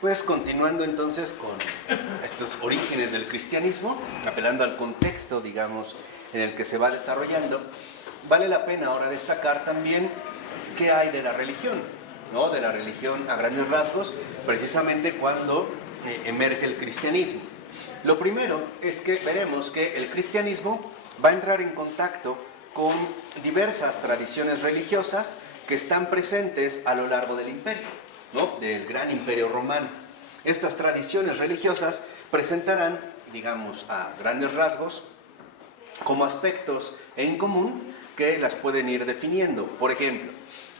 Pues continuando entonces con estos orígenes del cristianismo, apelando al contexto, digamos, en el que se va desarrollando, vale la pena ahora destacar también qué hay de la religión, ¿no? De la religión a grandes rasgos, precisamente cuando emerge el cristianismo. Lo primero es que veremos que el cristianismo va a entrar en contacto con diversas tradiciones religiosas que están presentes a lo largo del imperio, ¿no? Del gran imperio romano. Estas tradiciones religiosas presentarán, digamos, a grandes rasgos, como aspectos en común que las pueden ir definiendo. Por ejemplo,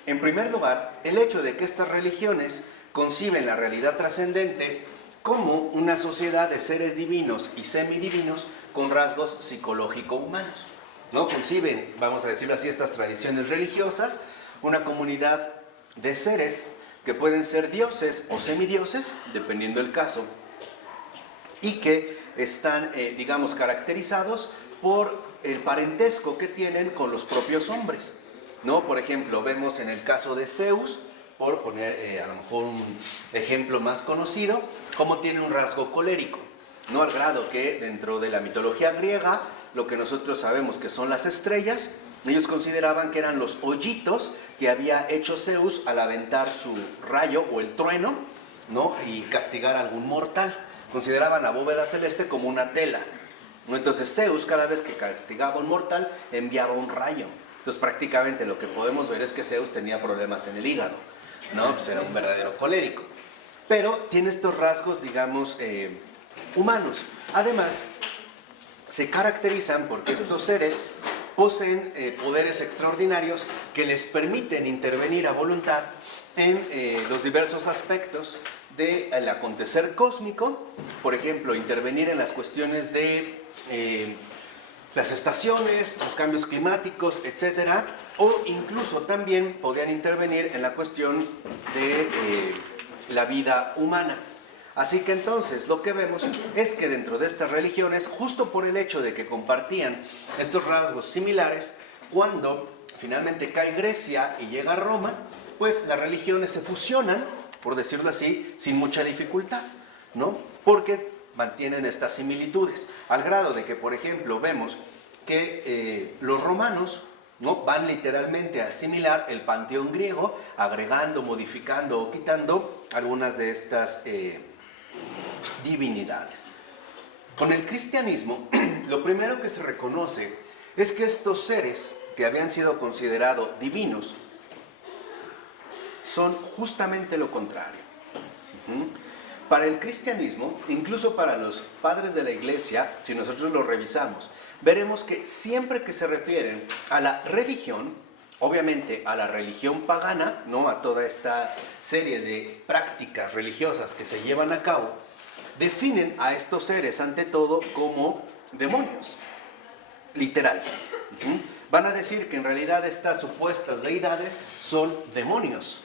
en primer lugar, el hecho de que estas religiones conciben la realidad trascendente como una sociedad de seres divinos y semidivinos con rasgos psicológico-humanos, ¿no? Conciben, vamos a decirlo así, estas tradiciones religiosas, una comunidad de seres que pueden ser dioses o semidioses, dependiendo del caso, y que están, digamos, caracterizados por el parentesco que tienen con los propios hombres, ¿no? Por ejemplo, vemos en el caso de Zeus, por poner a lo mejor un ejemplo más conocido, cómo tiene un rasgo colérico, ¿no? Al grado que dentro de la mitología griega, lo que nosotros sabemos que son las estrellas, ellos consideraban que eran los hoyitos que había hecho Zeus al aventar su rayo o el trueno, ¿no? Y castigar a algún mortal. Consideraban la bóveda celeste como una tela, ¿no? Entonces Zeus, cada vez que castigaba a un mortal, enviaba un rayo. Entonces prácticamente lo que podemos ver es que Zeus tenía problemas en el hígado, ¿no? Pues era un verdadero colérico. Pero tiene estos rasgos, digamos, humanos. Además, se caracterizan porque estos seres poseen poderes extraordinarios que les permiten intervenir a voluntad en los diversos aspectos del acontecer cósmico. Por ejemplo, intervenir en las cuestiones de las estaciones, los cambios climáticos, etc. O incluso también podían intervenir en la cuestión de la vida humana. Así que entonces lo que vemos es que dentro de estas religiones, justo por el hecho de que compartían estos rasgos similares, cuando finalmente cae Grecia y llega Roma, pues las religiones se fusionan, por decirlo así, sin mucha dificultad, ¿no? Porque mantienen estas similitudes, al grado de que, por ejemplo, vemos que los romanos, ¿no? Van literalmente a asimilar el panteón griego, agregando, modificando o quitando algunas de estas divinidades. Con el cristianismo, lo primero que se reconoce es que estos seres que habían sido considerados divinos son justamente lo contrario. Para el cristianismo, incluso para los padres de la iglesia, si nosotros lo revisamos, veremos que siempre que se refieren a la religión, obviamente a la religión pagana, ¿no? A toda esta serie de prácticas religiosas que se llevan a cabo, definen a estos seres ante todo como demonios, literal. Van a decir que en realidad estas supuestas deidades son demonios,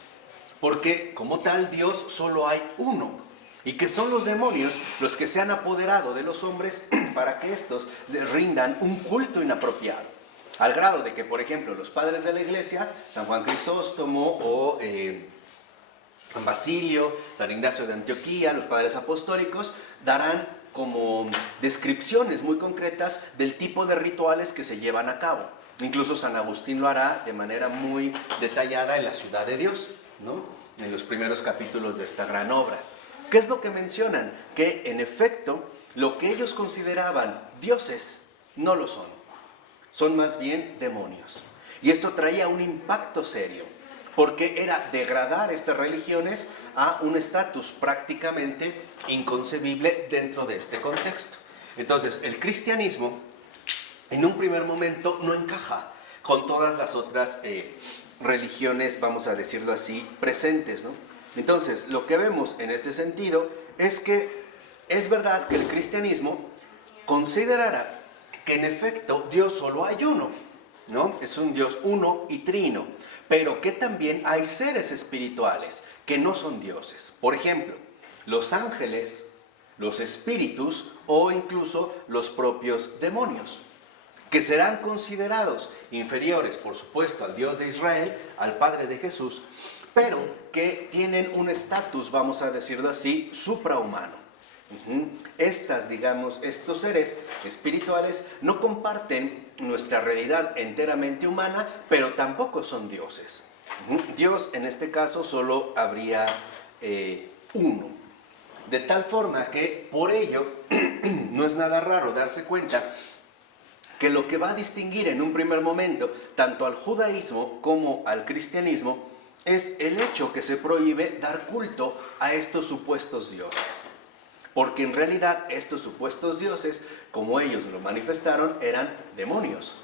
porque como tal Dios solo hay uno, y que son los demonios los que se han apoderado de los hombres para que estos les rindan un culto inapropiado. Al grado de que, por ejemplo, los padres de la iglesia, San Juan Crisóstomo o San Basilio, San Ignacio de Antioquía, los padres apostólicos, darán como descripciones muy concretas del tipo de rituales que se llevan a cabo. Incluso San Agustín lo hará de manera muy detallada en La Ciudad de Dios, ¿no? En los primeros capítulos de esta gran obra. ¿Qué es lo que mencionan? Que en efecto, lo que ellos consideraban dioses no lo son. Son más bien demonios. Y esto traía un impacto serio, porque era degradar estas religiones a un estatus prácticamente inconcebible dentro de este contexto. Entonces, el cristianismo, en un primer momento, no encaja con todas las otras religiones, vamos a decirlo así, presentes, ¿no? Entonces, lo que vemos en este sentido es que es verdad que el cristianismo considerará que en efecto Dios solo hay uno, ¿no? Es un Dios uno y trino, pero que también hay seres espirituales que no son dioses. Por ejemplo, los ángeles, los espíritus o incluso los propios demonios, que serán considerados inferiores, por supuesto, al Dios de Israel, al Padre de Jesús, pero que tienen un estatus, vamos a decirlo así, suprahumano. Estos seres espirituales no comparten nuestra realidad enteramente humana, pero tampoco son dioses. Dios en este caso solo habría uno. De tal forma que por ello no es nada raro darse cuenta que lo que va a distinguir en un primer momento tanto al judaísmo como al cristianismo es el hecho que se prohíbe dar culto a estos supuestos dioses. Porque en realidad estos supuestos dioses, como ellos lo manifestaron, eran demonios.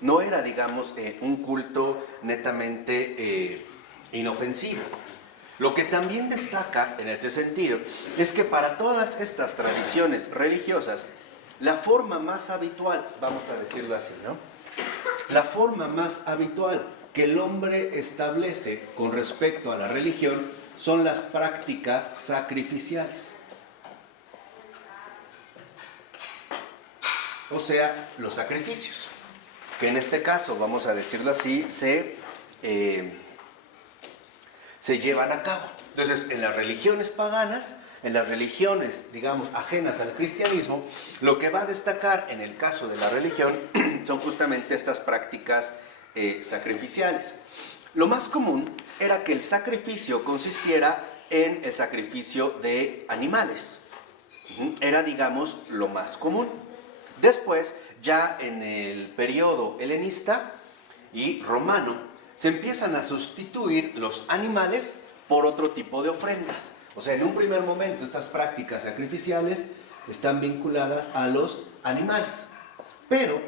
No era, digamos, un culto netamente inofensivo. Lo que también destaca en este sentido es que para todas estas tradiciones religiosas, la forma más habitual, vamos a decirlo así, ¿no? La forma más habitual que el hombre establece con respecto a la religión son las prácticas sacrificiales. O sea, los sacrificios, que en este caso, vamos a decirlo así, se llevan a cabo. Entonces, en las religiones paganas, en las religiones, digamos, ajenas al cristianismo, lo que va a destacar en el caso de la religión son justamente estas prácticas sacrificiales. Lo más común era que el sacrificio consistiera en el sacrificio de animales. Era, digamos, lo más común. Después, ya en el periodo helenista y romano, se empiezan a sustituir los animales por otro tipo de ofrendas. O sea, en un primer momento estas prácticas sacrificiales están vinculadas a los animales, pero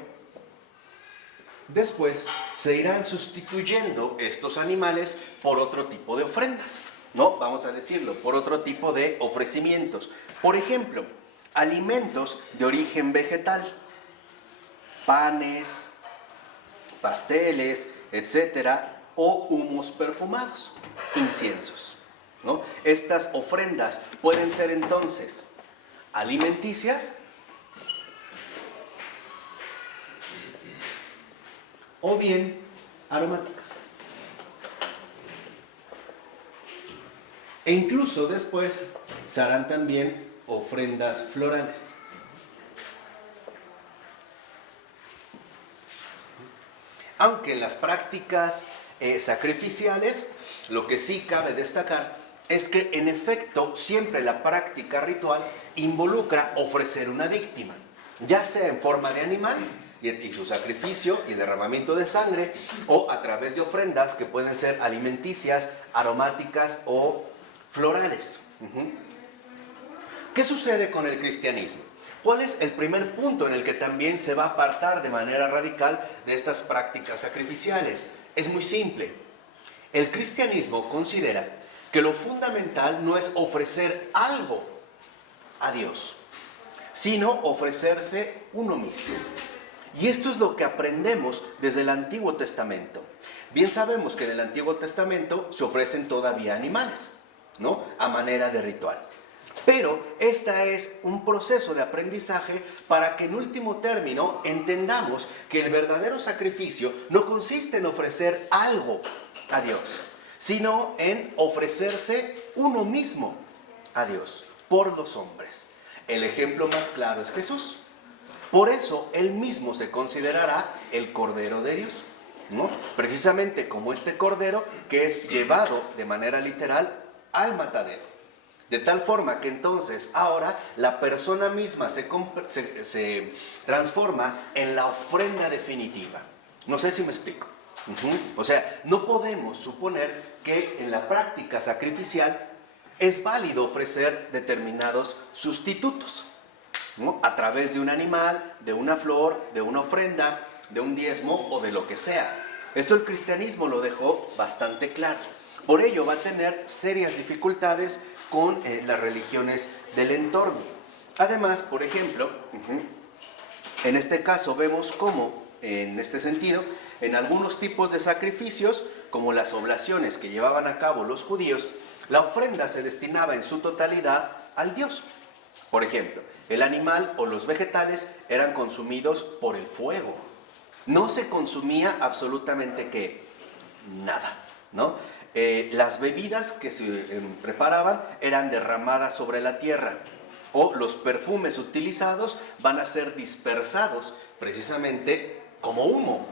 después se irán sustituyendo estos animales por otro tipo de ofrendas, ¿no? Vamos a decirlo, por otro tipo de ofrecimientos. Por ejemplo, alimentos de origen vegetal, panes, pasteles, etcétera, o humos perfumados, inciensos, ¿no? Estas ofrendas pueden ser entonces alimenticias o bien aromáticas. E incluso después se harán también ofrendas florales. Aunque en las prácticas sacrificiales, lo que sí cabe destacar es que en efecto siempre la práctica ritual involucra ofrecer una víctima, ya sea en forma de animal y su sacrificio y derramamiento de sangre, o a través de ofrendas que pueden ser alimenticias, aromáticas o florales. ¿Qué sucede con el cristianismo? ¿Cuál es el primer punto en el que también se va a apartar de manera radical de estas prácticas sacrificiales? Es muy simple. El cristianismo considera que lo fundamental no es ofrecer algo a Dios, sino ofrecerse uno mismo. Y esto es lo que aprendemos desde el Antiguo Testamento. Bien sabemos que en el Antiguo Testamento se ofrecen todavía animales, ¿no? A manera de ritual. Pero este es un proceso de aprendizaje para que en último término entendamos que el verdadero sacrificio no consiste en ofrecer algo a Dios, sino en ofrecerse uno mismo a Dios por los hombres. El ejemplo más claro es Jesús. Por eso Él mismo se considerará el Cordero de Dios, ¿no? Precisamente como este Cordero que es llevado de manera literal al matadero. De tal forma que entonces ahora la persona misma se transforma en la ofrenda definitiva. No sé si me explico. O sea, no podemos suponer que en la práctica sacrificial es válido ofrecer determinados sustitutos, ¿no? A través de un animal, de una flor, de una ofrenda, de un diezmo o de lo que sea. Esto el cristianismo lo dejó bastante claro. Por ello va a tener serias dificultades con las religiones del entorno. Además, por ejemplo, en este caso vemos cómo, en este sentido, en algunos tipos de sacrificios, como las oblaciones que llevaban a cabo los judíos, la ofrenda se destinaba en su totalidad al Dios. Por ejemplo, el animal o los vegetales eran consumidos por el fuego. No se consumía absolutamente ¿qué? Nada, ¿no? las bebidas que se preparaban eran derramadas sobre la tierra, o los perfumes utilizados van a ser dispersados precisamente como humo,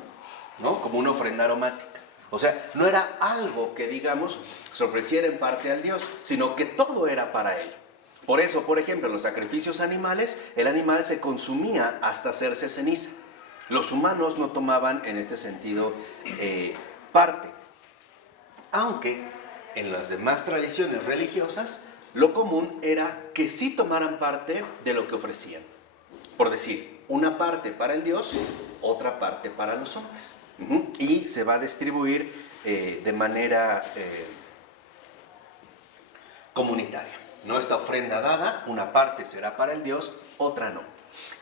¿no? Como una ofrenda aromática. O sea, no era algo que, digamos, se ofreciera en parte al Dios, sino que todo era para Él. Por eso, por ejemplo, en los sacrificios animales, el animal se consumía hasta hacerse ceniza. Los humanos no tomaban en este sentido parte. Aunque en las demás tradiciones religiosas, lo común era que sí tomaran parte de lo que ofrecían. Por decir, una parte para el Dios, otra parte para los hombres. Y se va a distribuir de manera comunitaria. No, esta ofrenda dada, una parte será para el Dios, otra no.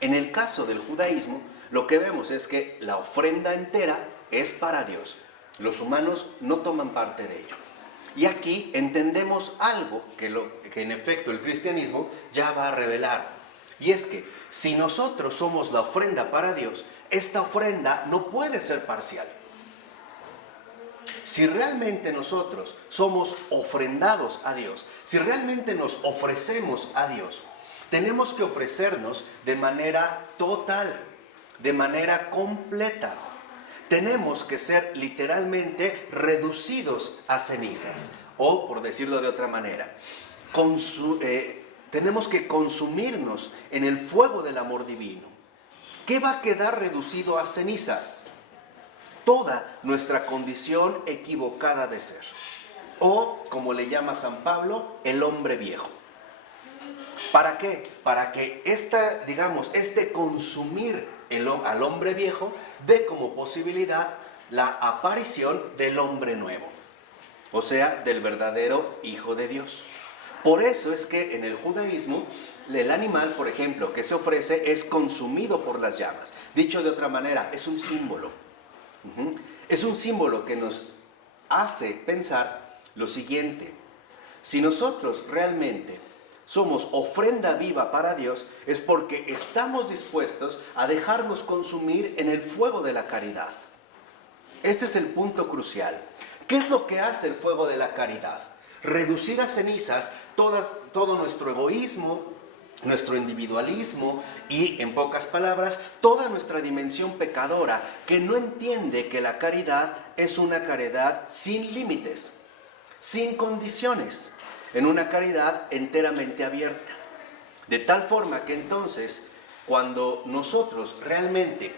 En el caso del judaísmo, lo que vemos es que la ofrenda entera es para Dios. Los humanos no toman parte de ello. Y aquí entendemos algo que en efecto el cristianismo ya va a revelar. Y es que si nosotros somos la ofrenda para Dios, esta ofrenda no puede ser parcial. Si realmente nosotros somos ofrendados a Dios, si realmente nos ofrecemos a Dios, tenemos que ofrecernos de manera total, de manera completa. Tenemos que ser literalmente reducidos a cenizas, o por decirlo de otra manera, tenemos que consumirnos en el fuego del amor divino. ¿Qué va a quedar reducido a cenizas? Toda nuestra condición equivocada de ser, o como le llama San Pablo, el hombre viejo. ¿Para qué? Para que este consumir al hombre viejo dé como posibilidad la aparición del hombre nuevo, o sea, del verdadero Hijo de Dios. Por eso es que en el judaísmo, el animal, por ejemplo, que se ofrece es consumido por las llamas. Dicho de otra manera, es un símbolo. Es un símbolo que nos hace pensar lo siguiente: si nosotros realmente somos ofrenda viva para Dios, es porque estamos dispuestos a dejarnos consumir en el fuego de la caridad. Este es el punto crucial. ¿Qué es lo que hace el fuego de la caridad? Reducir a cenizas todo nuestro egoísmo, nuestro individualismo y, en pocas palabras, toda nuestra dimensión pecadora que no entiende que la caridad es una caridad sin límites, sin condiciones, en una caridad enteramente abierta. De tal forma que entonces, cuando nosotros realmente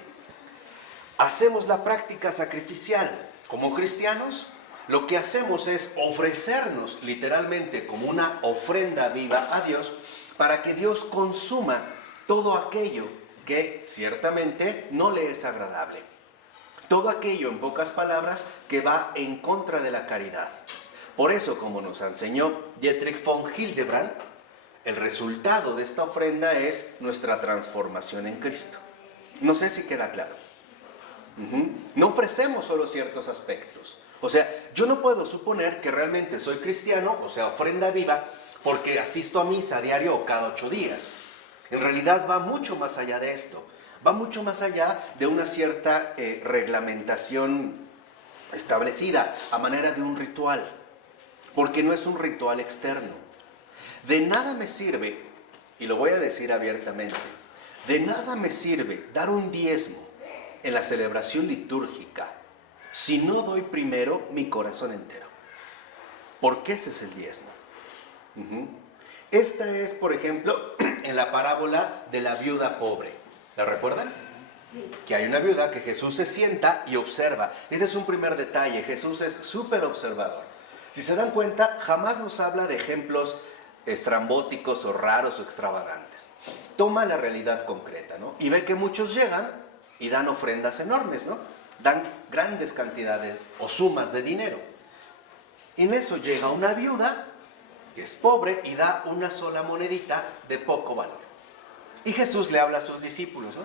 hacemos la práctica sacrificial como cristianos, lo que hacemos es ofrecernos literalmente como una ofrenda viva a Dios, para que Dios consuma todo aquello que ciertamente no le es agradable. Todo aquello, en pocas palabras, que va en contra de la caridad. Por eso, como nos enseñó Dietrich von Hildebrand, el resultado de esta ofrenda es nuestra transformación en Cristo. No sé si queda claro. No ofrecemos solo ciertos aspectos. O sea, yo no puedo suponer que realmente soy cristiano, o sea, ofrenda viva, porque asisto a misa diario o cada 8 días. En realidad va mucho más allá de esto. Va mucho más allá de una cierta reglamentación establecida a manera de un ritual. Porque no es un ritual externo. De nada me sirve, y lo voy a decir abiertamente, de nada me sirve dar un diezmo en la celebración litúrgica si no doy primero mi corazón entero. Porque ese es el diezmo. Esta es, por ejemplo, en la parábola de la viuda pobre. ¿La recuerdan? Sí. Que hay una viuda que Jesús se sienta y observa. Ese es un primer detalle. Jesús es súper observador. Si se dan cuenta, jamás nos habla de ejemplos estrambóticos o raros o extravagantes. Toma la realidad concreta, ¿no? Y ve que muchos llegan y dan ofrendas enormes, ¿no? Dan grandes cantidades o sumas de dinero. Y en eso llega una viuda que es pobre y da una sola monedita de poco valor. Y Jesús le habla a sus discípulos, ¿no?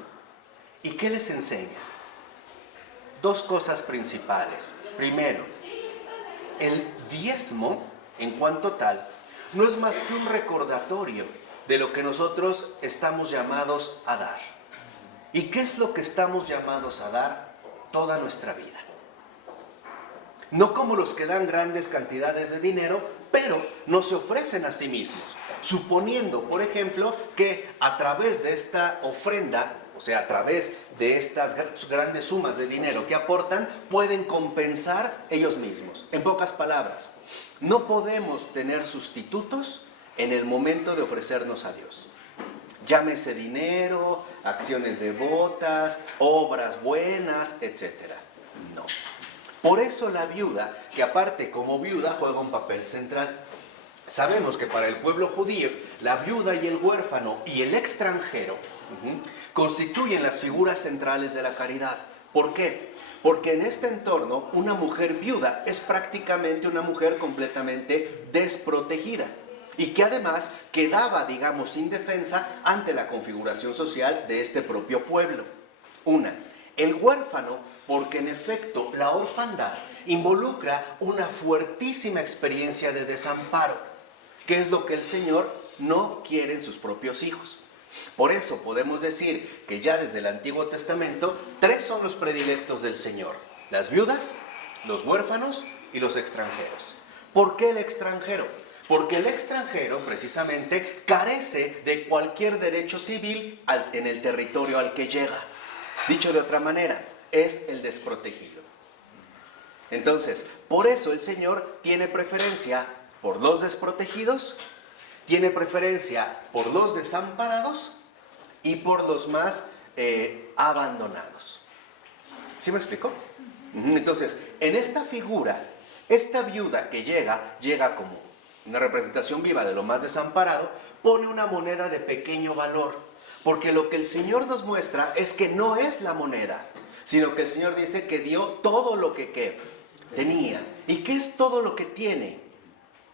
¿Y qué les enseña? 2 cosas principales. Primero, el diezmo, en cuanto tal, no es más que un recordatorio de lo que nosotros estamos llamados a dar. ¿Y qué es lo que estamos llamados a dar toda nuestra vida? no como los que dan grandes cantidades de dinero, pero no se ofrecen a sí mismos, suponiendo, por ejemplo, que a través de esta ofrenda, o sea, a través de estas grandes sumas de dinero que aportan, pueden compensar ellos mismos. En pocas palabras, no podemos tener sustitutos en el momento de ofrecernos a Dios. Llámese dinero, acciones devotas, obras buenas, etc. No. Por eso la viuda, que aparte como viuda juega un papel central. Sabemos que para el pueblo judío, la viuda y el huérfano y el extranjero constituyen las figuras centrales de la caridad. ¿Por qué? Porque en este entorno una mujer viuda es prácticamente una mujer completamente desprotegida y que además quedaba, digamos, indefensa ante la configuración social de este propio pueblo. El huérfano, porque en efecto la orfandad involucra una fuertísima experiencia de desamparo, que es lo que el Señor no quiere en sus propios hijos. Por eso podemos decir que ya desde el Antiguo Testamento, 3 son los predilectos del Señor: las viudas, los huérfanos y los extranjeros. ¿Por qué el extranjero? Porque el extranjero precisamente carece de cualquier derecho civil en el territorio al que llega. Dicho de otra manera, es el desprotegido. Entonces, por eso el Señor tiene preferencia por los desprotegidos, tiene preferencia por los desamparados y por los más abandonados. ¿Sí me explico? Entonces, en esta figura, esta viuda que llega como una representación viva de lo más desamparado, pone una moneda de pequeño valor, porque lo que el Señor nos muestra es que no es la moneda, sino que el Señor dice que dio todo lo que tenía. ¿Y qué es todo lo que tiene?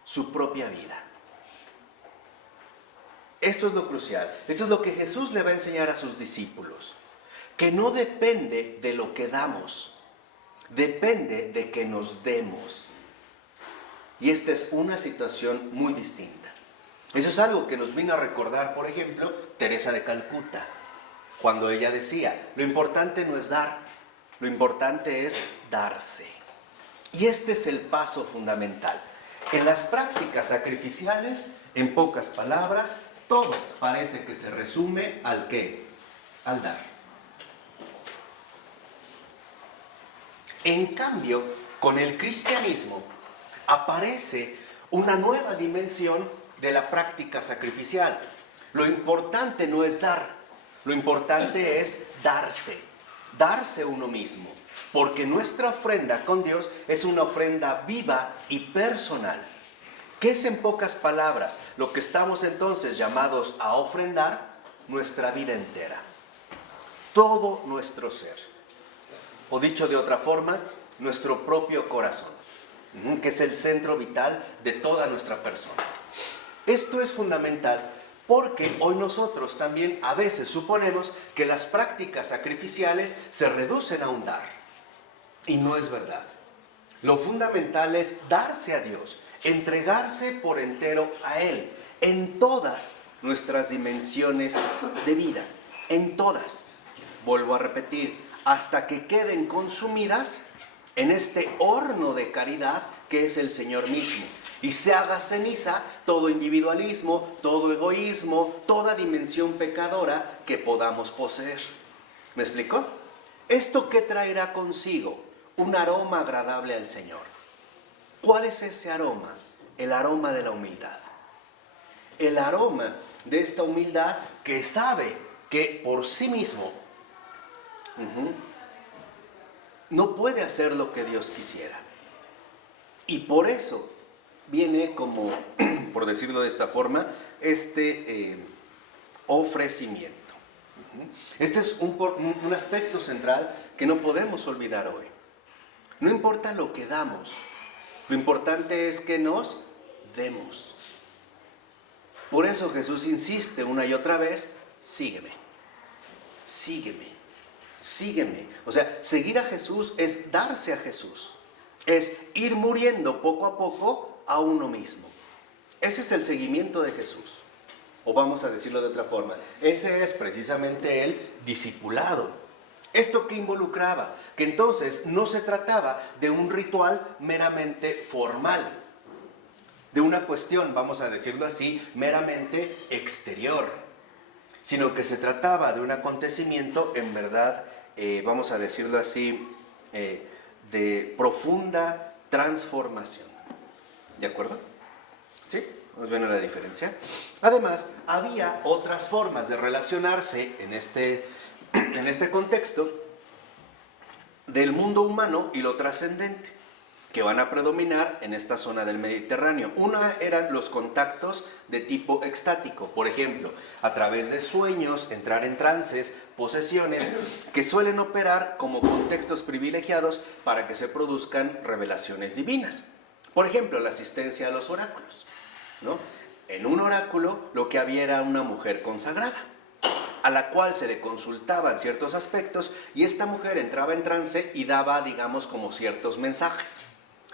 Su propia vida. Esto es lo crucial. Esto es lo que Jesús le va a enseñar a sus discípulos. Que no depende de lo que damos, depende de que nos demos. Y esta es una situación muy distinta. Eso es algo que nos vino a recordar, por ejemplo, Teresa de Calcuta, cuando ella decía: lo importante no es dar, lo importante es darse. Y este es el paso fundamental. En las prácticas sacrificiales, en pocas palabras, todo parece que se resume al ¿qué? Al dar. En cambio, con el cristianismo aparece una nueva dimensión de la práctica sacrificial. Lo importante no es dar, lo importante es darse uno mismo, porque nuestra ofrenda con Dios es una ofrenda viva y personal. ¿Qué es en pocas palabras lo que estamos entonces llamados a ofrendar? Nuestra vida entera, todo nuestro ser, o dicho de otra forma, nuestro propio corazón, que es el centro vital de toda nuestra persona. Esto es fundamental porque hoy nosotros también a veces suponemos que las prácticas sacrificiales se reducen a un dar, y no es verdad. Lo fundamental es darse a Dios, entregarse por entero a Él, en todas nuestras dimensiones de vida, en todas. Vuelvo a repetir, hasta que queden consumidas en este horno de caridad que es el Señor mismo, y se haga ceniza todo individualismo, todo egoísmo, toda dimensión pecadora que podamos poseer. ¿Me explico? ¿Esto qué traerá consigo? Un aroma agradable al Señor. ¿Cuál es ese aroma? El aroma de la humildad. El aroma de esta humildad que sabe que por sí mismo no puede hacer lo que Dios quisiera. Y por eso viene como, por decirlo de esta forma, este ofrecimiento. Este es un aspecto central que no podemos olvidar hoy. No importa lo que damos, lo importante es que nos demos. Por eso Jesús insiste una y otra vez: sígueme, sígueme, sígueme. O sea, seguir a Jesús es darse a Jesús, es ir muriendo poco a poco a uno mismo. Ese es el seguimiento de Jesús. O vamos a decirlo de otra forma, ese es precisamente el discipulado. ¿Esto qué involucraba? Que entonces no se trataba de un ritual meramente formal, de una cuestión, vamos a decirlo así, meramente exterior, sino que se trataba de un acontecimiento en verdad, vamos a decirlo así, de profunda transformación. ¿De acuerdo? ¿Sí? ¿Nos ven la diferencia? Además, había otras formas de relacionarse en este contexto del mundo humano y lo trascendente, que van a predominar en esta zona del Mediterráneo. Una eran los contactos de tipo extático, por ejemplo, a través de sueños, entrar en trances, posesiones, que suelen operar como contextos privilegiados para que se produzcan revelaciones divinas. Por ejemplo, la asistencia a los oráculos, ¿no? En un oráculo lo que había era una mujer consagrada, a la cual se le consultaban ciertos aspectos y esta mujer entraba en trance y daba, digamos, como ciertos mensajes,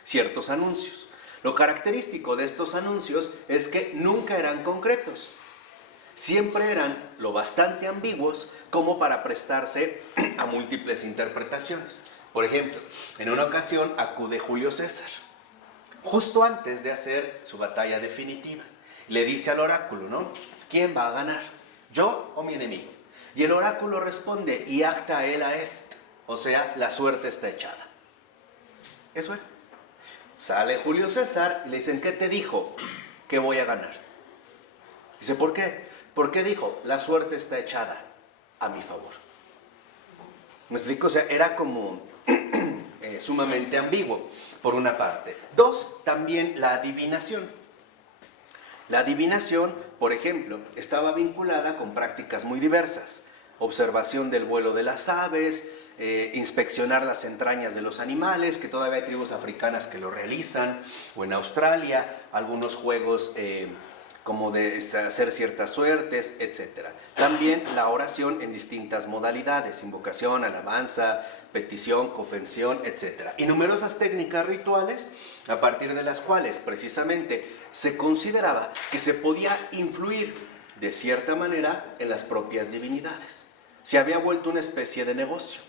ciertos anuncios. Lo característico de estos anuncios es que nunca eran concretos, siempre eran lo bastante ambiguos como para prestarse a múltiples interpretaciones. Por ejemplo, en una ocasión acude Julio César, justo antes de hacer su batalla definitiva. Le dice al oráculo, ¿no? ¿Quién va a ganar? ¿Yo o mi enemigo? Y el oráculo responde, y acta ela est, o sea, la suerte está echada. Eso es. Sale Julio César y le dicen, ¿qué te dijo? Que voy a ganar. Dice, ¿por qué? Porque dijo, la suerte está echada a mi favor. ¿Me explico? O sea, era como sumamente ambiguo, por una parte. Dos, también la adivinación. La adivinación, por ejemplo, estaba vinculada con prácticas muy diversas. Observación del vuelo de las aves, inspeccionar las entrañas de los animales, que todavía hay tribus africanas que lo realizan, o en Australia, algunos juegos como de hacer ciertas suertes, etc. También la oración en distintas modalidades, invocación, alabanza, petición, confesión, etc. Y numerosas técnicas rituales a partir de las cuales precisamente se consideraba que se podía influir de cierta manera en las propias divinidades. Se había vuelto una especie de negocio,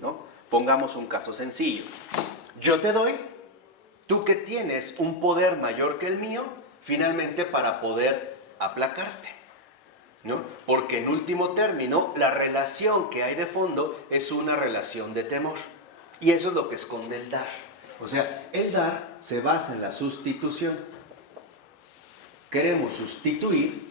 ¿no? Pongamos un caso sencillo. Yo te doy, tú que tienes un poder mayor que el mío, finalmente para poder aplacarte, ¿no? Porque en último término, la relación que hay de fondo es una relación de temor. Y eso es lo que esconde el dar. O sea, el dar se basa en la sustitución. Queremos sustituir,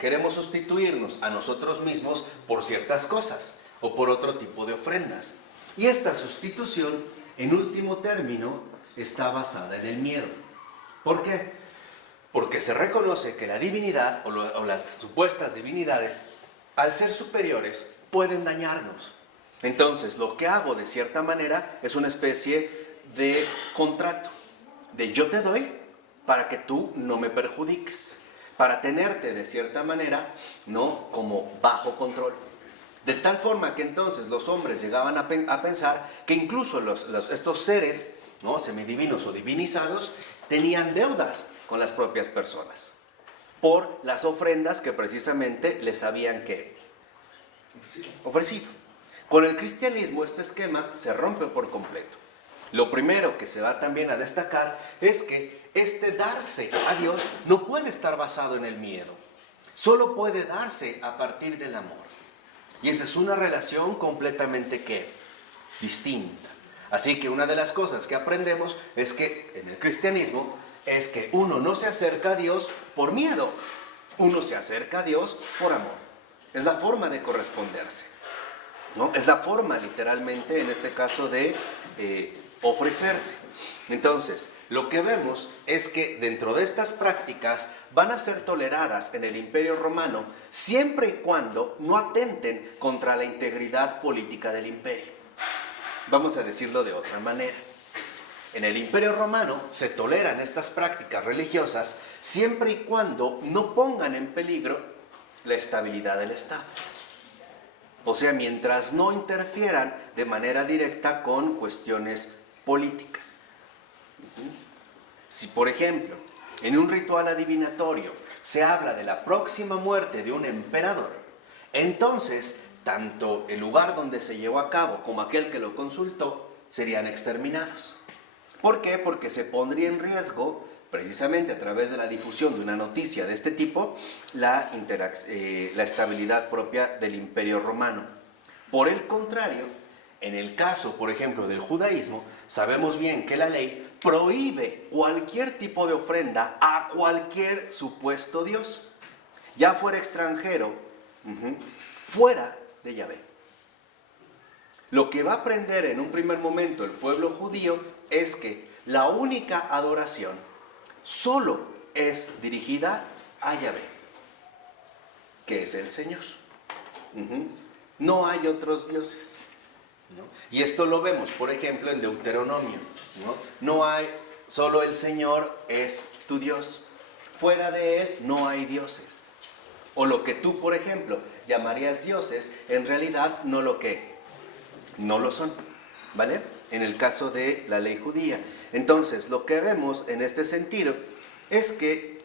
queremos sustituirnos a nosotros mismos por ciertas cosas o por otro tipo de ofrendas. Y esta sustitución, en último término, está basada en el miedo. ¿Por qué? Porque se reconoce que la divinidad o las supuestas divinidades, al ser superiores, pueden dañarnos. Entonces, lo que hago de cierta manera es una especie de contrato, de yo te doy para que tú no me perjudiques, para tenerte de cierta manera, ¿no?, como bajo control. De tal forma que entonces los hombres llegaban a pensar que incluso estos seres, ¿no?, semidivinos o divinizados, tenían deudas con las propias personas por las ofrendas que precisamente les habían ofrecido. Con el cristianismo este esquema se rompe por completo. Lo primero que se va también a destacar es que este darse a Dios no puede estar basado en el miedo, solo puede darse a partir del amor. Y esa es una relación completamente distinta. Así que una de las cosas que aprendemos es que en el cristianismo es que uno no se acerca a Dios por miedo, uno se acerca a Dios por amor. Es la forma de corresponderse, ¿no? Es la forma literalmente, en este caso, de ofrecerse. Entonces, lo que vemos es que dentro de estas prácticas van a ser toleradas en el Imperio Romano siempre y cuando no atenten contra la integridad política del imperio. Vamos a decirlo de otra manera. En el Imperio Romano se toleran estas prácticas religiosas siempre y cuando no pongan en peligro la estabilidad del Estado. O sea, mientras no interfieran de manera directa con cuestiones políticas. Si, por ejemplo, en un ritual adivinatorio se habla de la próxima muerte de un emperador, entonces tanto el lugar donde se llevó a cabo como aquel que lo consultó serían exterminados. ¿Por qué? Porque se pondría en riesgo, precisamente a través de la difusión de una noticia de este tipo, la estabilidad propia del Imperio Romano. Por el contrario, en el caso, por ejemplo, del judaísmo, sabemos bien que la ley prohíbe cualquier tipo de ofrenda a cualquier supuesto dios, ya fuera extranjero, fuera de Yahvé. Lo que va a aprender en un primer momento el pueblo judío es que la única adoración solo es dirigida a Yahvé, que es el Señor. No hay otros dioses, ¿no? Y esto lo vemos, por ejemplo, en Deuteronomio, ¿no? No hay, solo el Señor es tu Dios. Fuera de Él no hay dioses. O lo que tú, por ejemplo, llamarías dioses, en realidad no lo son, ¿vale? En el caso de la ley judía. Entonces, lo que vemos en este sentido es que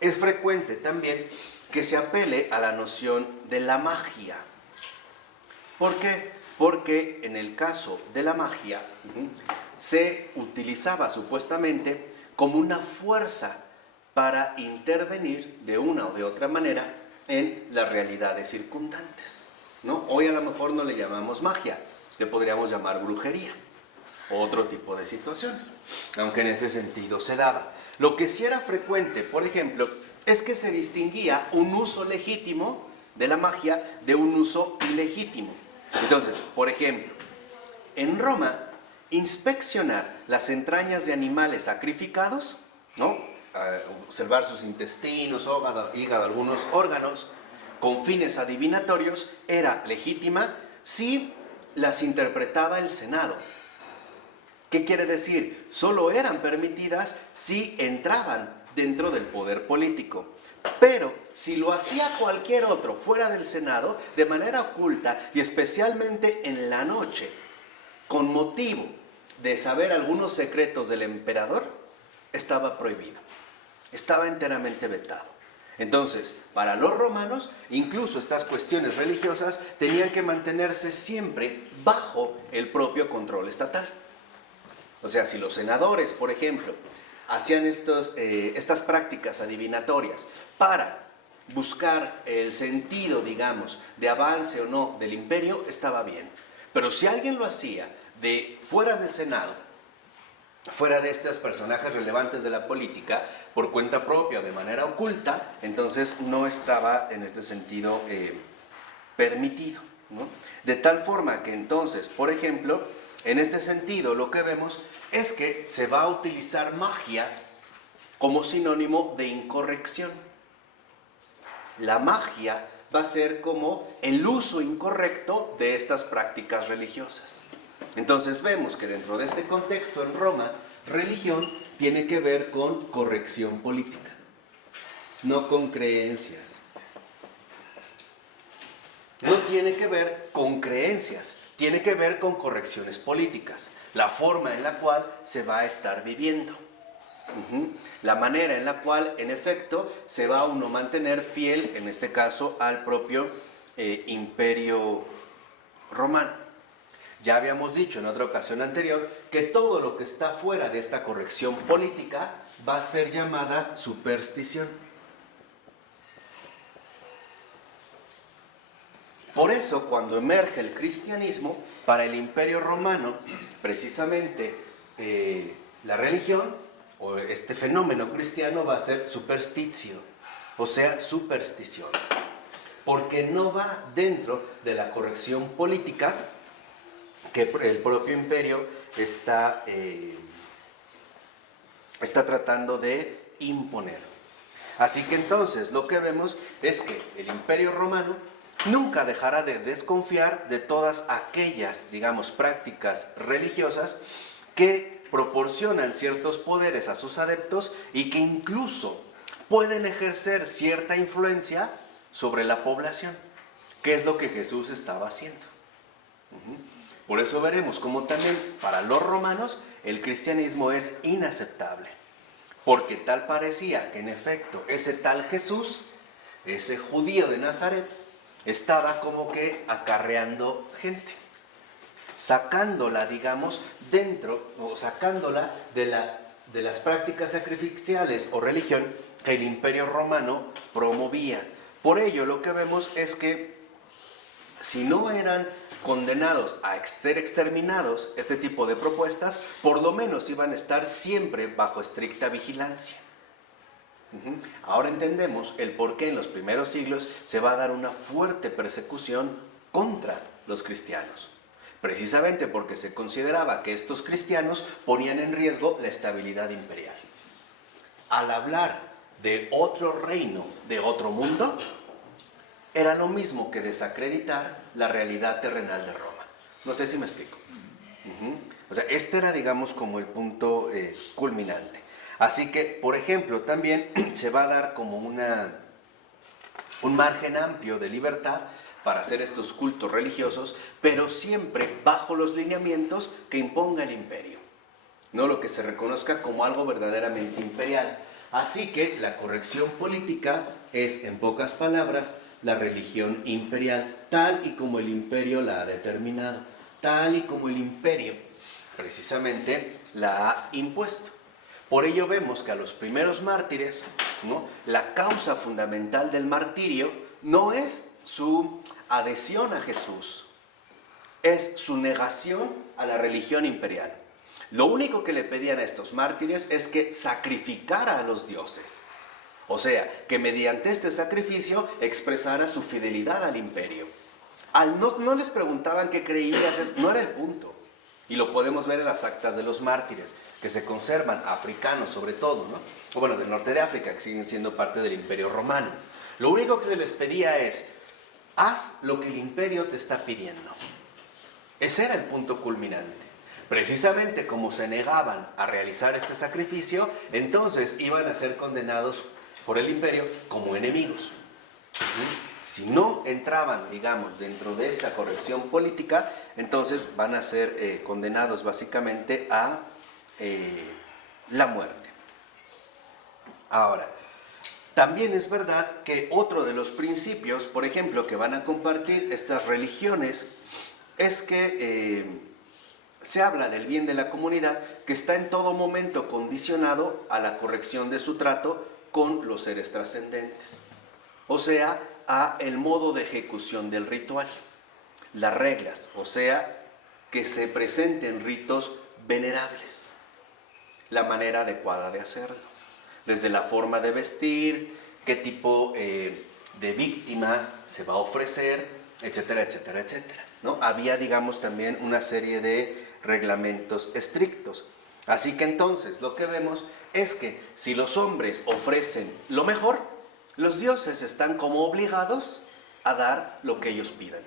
es frecuente también que se apele a la noción de la magia. ¿Por qué? Porque en el caso de la magia se utilizaba supuestamente como una fuerza para intervenir de una o de otra manera en las realidades circundantes, ¿no? Hoy a lo mejor no le llamamos magia, le podríamos llamar brujería o otro tipo de situaciones, aunque en este sentido se daba. Lo que sí era frecuente, por ejemplo, es que se distinguía un uso legítimo de la magia de un uso ilegítimo. Entonces, por ejemplo, en Roma, inspeccionar las entrañas de animales sacrificados, ¿no? Observar sus intestinos, hígado, algunos órganos, con fines adivinatorios, era legítima si las interpretaba el Senado. ¿Qué quiere decir? Solo eran permitidas si entraban dentro del poder político. Pero si lo hacía cualquier otro fuera del Senado, de manera oculta y especialmente en la noche, con motivo de saber algunos secretos del emperador, estaba prohibido. Estaba enteramente vetado. Entonces, para los romanos, incluso estas cuestiones religiosas tenían que mantenerse siempre bajo el propio control estatal. O sea, si los senadores, por ejemplo, hacían estas prácticas adivinatorias para buscar el sentido, digamos, de avance o no del imperio, estaba bien. Pero si alguien lo hacía de fuera del Senado, fuera de estos personajes relevantes de la política, por cuenta propia o de manera oculta, entonces no estaba en este sentido permitido, ¿no? De tal forma que entonces, por ejemplo, en este sentido lo que vemos es que se va a utilizar magia como sinónimo de incorrección. La magia va a ser como el uso incorrecto de estas prácticas religiosas. Entonces vemos que dentro de este contexto en Roma, religión tiene que ver con corrección política, no con creencias. No tiene que ver con creencias, tiene que ver con correcciones políticas, la forma en la cual se va a estar viviendo. La manera en la cual, en efecto, se va a uno mantener fiel, en este caso, al propio imperio romano. Ya habíamos dicho en otra ocasión anterior que todo lo que está fuera de esta corrección política va a ser llamada superstición. Por eso, cuando emerge el cristianismo, para el imperio romano, precisamente la religión o este fenómeno cristiano va a ser superstitio, o sea, superstición, porque no va dentro de la corrección política que el propio imperio está tratando de imponer. Así que entonces lo que vemos es que el imperio romano nunca dejará de desconfiar de todas aquellas, digamos, prácticas religiosas que proporcionan ciertos poderes a sus adeptos y que incluso pueden ejercer cierta influencia sobre la población, que es lo que Jesús estaba haciendo. Por eso veremos cómo también para los romanos el cristianismo es inaceptable, porque tal parecía que en efecto ese tal Jesús, ese judío de Nazaret, estaba como que acarreando gente, sacándola, digamos, dentro, o sacándola de las prácticas sacrificiales o religión que el Imperio Romano promovía. Por ello, lo que vemos es que si no eran condenados a ser exterminados este tipo de propuestas, por lo menos iban a estar siempre bajo estricta vigilancia. Ahora entendemos el por qué en los primeros siglos se va a dar una fuerte persecución contra los cristianos. Precisamente porque se consideraba que estos cristianos ponían en riesgo la estabilidad imperial. Al hablar de otro reino, de otro mundo, era lo mismo que desacreditar la realidad terrenal de Roma. No sé si me explico. O sea, este era, digamos, como el punto culminante. Así que, por ejemplo, también se va a dar como un margen amplio de libertad para hacer estos cultos religiosos, pero siempre bajo los lineamientos que imponga el imperio, no lo que se reconozca como algo verdaderamente imperial. Así que la corrección política es, en pocas palabras, la religión imperial, tal y como el imperio la ha determinado, tal y como el imperio precisamente la ha impuesto. Por ello vemos que a los primeros mártires, ¿no?, la causa fundamental del martirio no es su adhesión a Jesús, es su negación a la religión imperial. Lo único que le pedían a estos mártires es que sacrificara a los dioses. O sea, que mediante este sacrificio expresara su fidelidad al imperio. No les preguntaban qué creías, no era el punto. Y lo podemos ver en las actas de los mártires, que se conservan, africanos sobre todo, ¿no? O bueno, del norte de África, que siguen siendo parte del imperio romano. Lo único que se les pedía es, haz lo que el imperio te está pidiendo. Ese era el punto culminante. Precisamente como se negaban a realizar este sacrificio, entonces iban a ser condenados por el imperio como enemigos. Si no entraban, digamos, dentro de esta corrección política, entonces van a ser condenados básicamente a la muerte. Ahora, también es verdad que otro de los principios, por ejemplo, que van a compartir estas religiones, es que se habla del bien de la comunidad que está en todo momento condicionado a la corrección de su trato con los seres trascendentes. O sea, a el modo de ejecución del ritual, las reglas, o sea, que se presenten ritos venerables, la manera adecuada de hacerlo, desde la forma de vestir, qué tipo de víctima se va a ofrecer, etcétera, etcétera, etcétera, ¿no? Había, digamos, también una serie de reglamentos estrictos. Así que entonces lo que vemos es que si los hombres ofrecen lo mejor, los dioses están como obligados a dar lo que ellos pidan.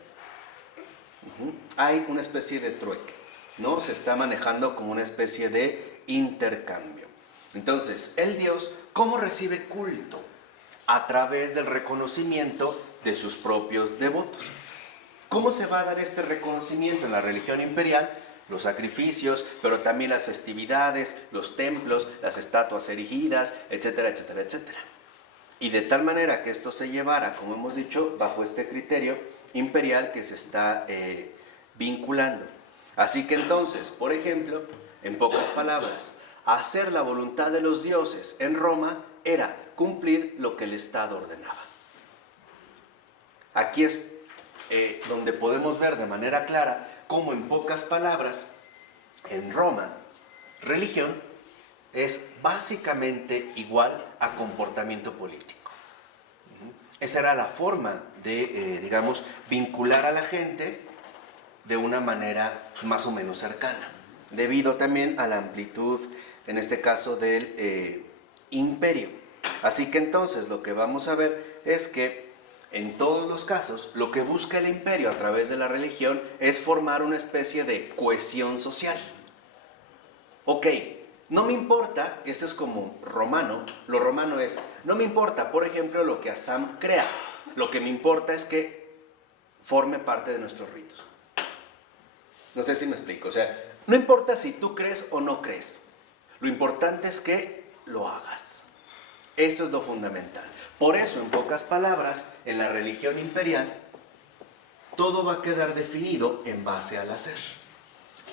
Hay una especie de trueque, ¿no? Se está manejando como una especie de intercambio. Entonces, el dios, ¿cómo recibe culto? A través del reconocimiento de sus propios devotos. ¿Cómo se va a dar este reconocimiento en la religión imperial? Los sacrificios, pero también las festividades, los templos, las estatuas erigidas, etcétera, etcétera, etcétera. Y de tal manera que esto se llevara, como hemos dicho, bajo este criterio imperial que se está vinculando. Así que entonces, por ejemplo, en pocas palabras, hacer la voluntad de los dioses en Roma era cumplir lo que el Estado ordenaba. Aquí es donde podemos ver de manera clara cómo en pocas palabras, en Roma, religión es básicamente igual a comportamiento político. Esa era la forma de, digamos, vincular a la gente de una manera más o menos cercana, debido también a la amplitud, en este caso, del imperio. Así que entonces lo que vamos a ver es que en todos los casos lo que busca el imperio a través de la religión es formar una especie de cohesión social. Ok, no me importa, esto es como romano, lo romano es, no me importa, por ejemplo, lo que Assam crea, lo que me importa es que forme parte de nuestros ritos. No sé si me explico, o sea, no importa si tú crees o no crees, lo importante es que lo hagas. Eso es lo fundamental. Por eso, en pocas palabras, en la religión imperial, todo va a quedar definido en base al hacer.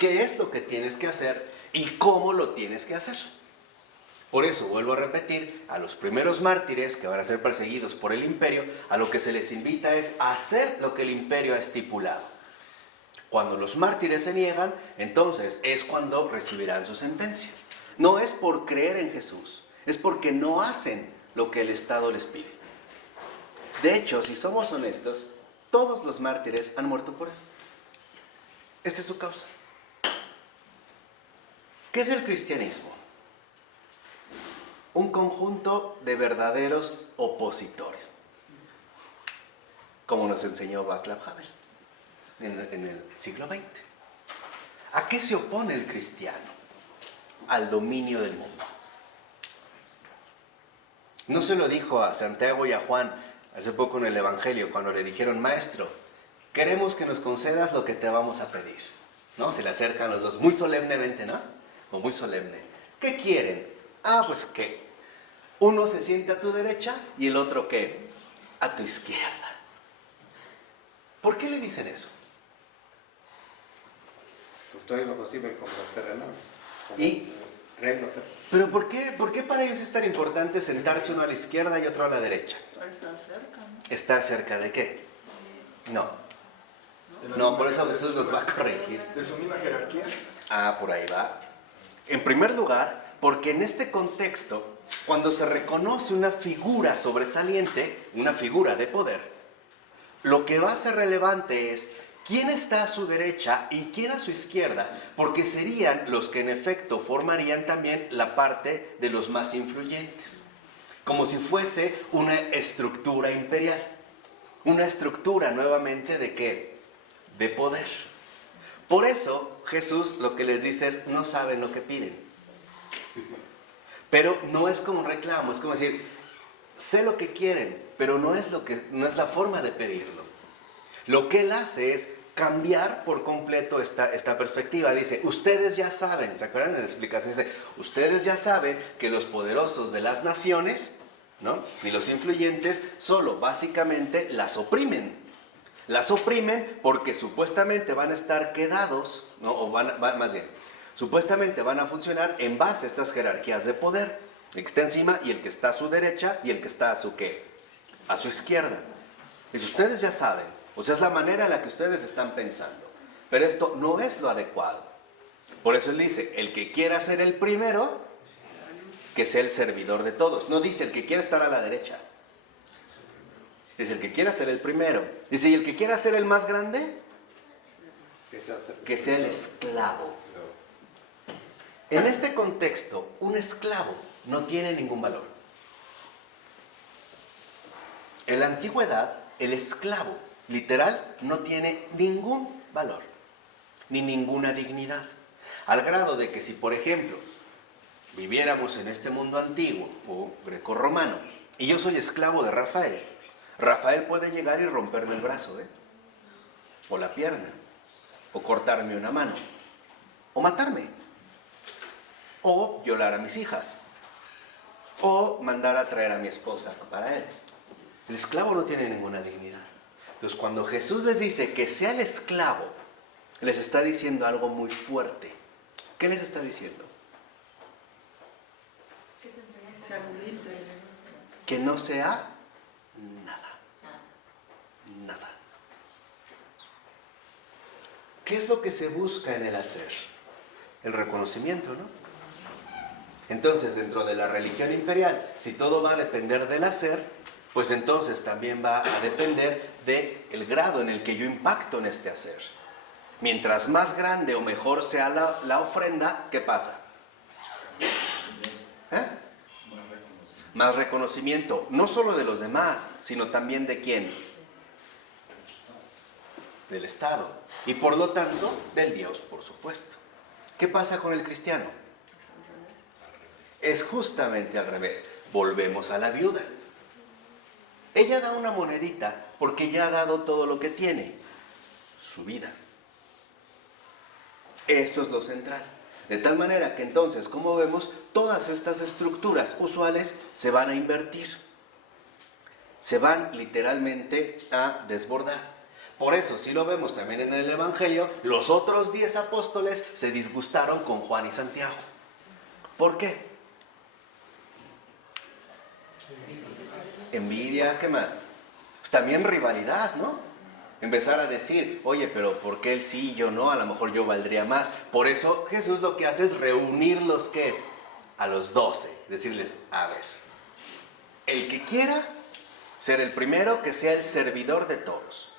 ¿Qué es lo que tienes que hacer y cómo lo tienes que hacer? Por eso, vuelvo a repetir, a los primeros mártires que van a ser perseguidos por el imperio, a lo que se les invita es a hacer lo que el imperio ha estipulado. Cuando los mártires se niegan, entonces es cuando recibirán su sentencia. No es por creer en Jesús, es porque no hacen lo que el Estado les pide. De hecho, si somos honestos, todos los mártires han muerto por eso. Esta es su causa. ¿Qué es el cristianismo? Un conjunto de verdaderos opositores, como nos enseñó Václav Havel en el siglo XX. ¿A qué se opone el cristiano? Al dominio del mundo. No se lo dijo a Santiago y a Juan hace poco en el Evangelio, cuando le dijeron: maestro, queremos que nos concedas lo que te vamos a pedir, ¿no? Se le acercan los dos muy solemnemente, ¿no? O muy solemne. ¿Qué quieren? Pues que uno se siente a tu derecha y el otro ¿qué? A tu izquierda. ¿Por qué le dicen eso? Ustedes lo conciben como terrenal. ¿Pero por qué para ellos es tan importante sentarse uno a la izquierda y otro a la derecha? Estar cerca, ¿no? ¿Estar cerca de qué? No, por eso Jesús los va a corregir. ¿De su misma jerarquía? Por ahí va. En primer lugar, porque en este contexto, cuando se reconoce una figura sobresaliente, una figura de poder, lo que va a ser relevante es quién está a su derecha y quién a su izquierda, porque serían los que en efecto formarían también la parte de los más influyentes, como si fuese una estructura imperial, una estructura nuevamente ¿de qué? De poder. Por eso Jesús lo que les dice es: no saben lo que piden. Pero no es como un reclamo, es como decir: sé lo que quieren, pero no es la forma de pedirlo. Lo que él hace es cambiar por completo esta perspectiva. Dice: ustedes ya saben, ¿se acuerdan de la explicación? Dice: ustedes ya saben que los poderosos de las naciones, ¿no?, y los influyentes solo básicamente las oprimen. Las oprimen porque supuestamente van a estar quedados, ¿no? Más bien, supuestamente van a funcionar en base a estas jerarquías de poder. El que está encima y el que está a su derecha y el que está a su ¿qué? A su izquierda. Dice: ustedes ya saben. O sea, es la manera en la que ustedes están pensando. Pero esto no es lo adecuado. Por eso él dice: el que quiera ser el primero, que sea el servidor de todos. No dice el que quiera estar a la derecha. Dice el que quiera ser el primero. Dice: y el que quiera ser el más grande, que sea el esclavo. En este contexto, un esclavo no tiene ningún valor. En la antigüedad, el esclavo, literal, no tiene ningún valor, ni ninguna dignidad. Al grado de que si, por ejemplo, viviéramos en este mundo antiguo o grecorromano, y yo soy esclavo de Rafael, Rafael puede llegar y romperme el brazo, o la pierna, o cortarme una mano, o matarme, o violar a mis hijas, o mandar a traer a mi esposa para él. El esclavo no tiene ninguna dignidad. Entonces, cuando Jesús les dice que sea el esclavo, les está diciendo algo muy fuerte. ¿Qué les está diciendo? Que sea humilde. Que no sea nada. Nada. ¿Qué es lo que se busca en el hacer? El reconocimiento, ¿no? Entonces, dentro de la religión imperial, si todo va a depender del hacer, pues entonces también va a depender del grado en el que yo impacto en este hacer. Mientras más grande o mejor sea la ofrenda, ¿qué pasa? Más reconocimiento, no solo de los demás, sino también ¿de quién? Del Estado. Y por lo tanto, del Dios, por supuesto. ¿Qué pasa con el cristiano? Es justamente al revés. Volvemos a la viuda. Ella da una monedita porque ya ha dado todo lo que tiene, su vida. Esto es lo central. De tal manera que entonces, como vemos, todas estas estructuras usuales se van a invertir. Se van literalmente a desbordar. Por eso, si lo vemos también en el Evangelio, los otros 10 apóstoles se disgustaron con Juan y Santiago. ¿Por qué? Envidia, ¿qué más? Pues también rivalidad, ¿no? Empezar a decir, oye, pero ¿por qué él sí y yo no? A lo mejor yo valdría más. Por eso Jesús lo que hace es reunirlos, ¿qué? A los 12. Decirles, a ver, el que quiera ser el primero, que sea el servidor de todos.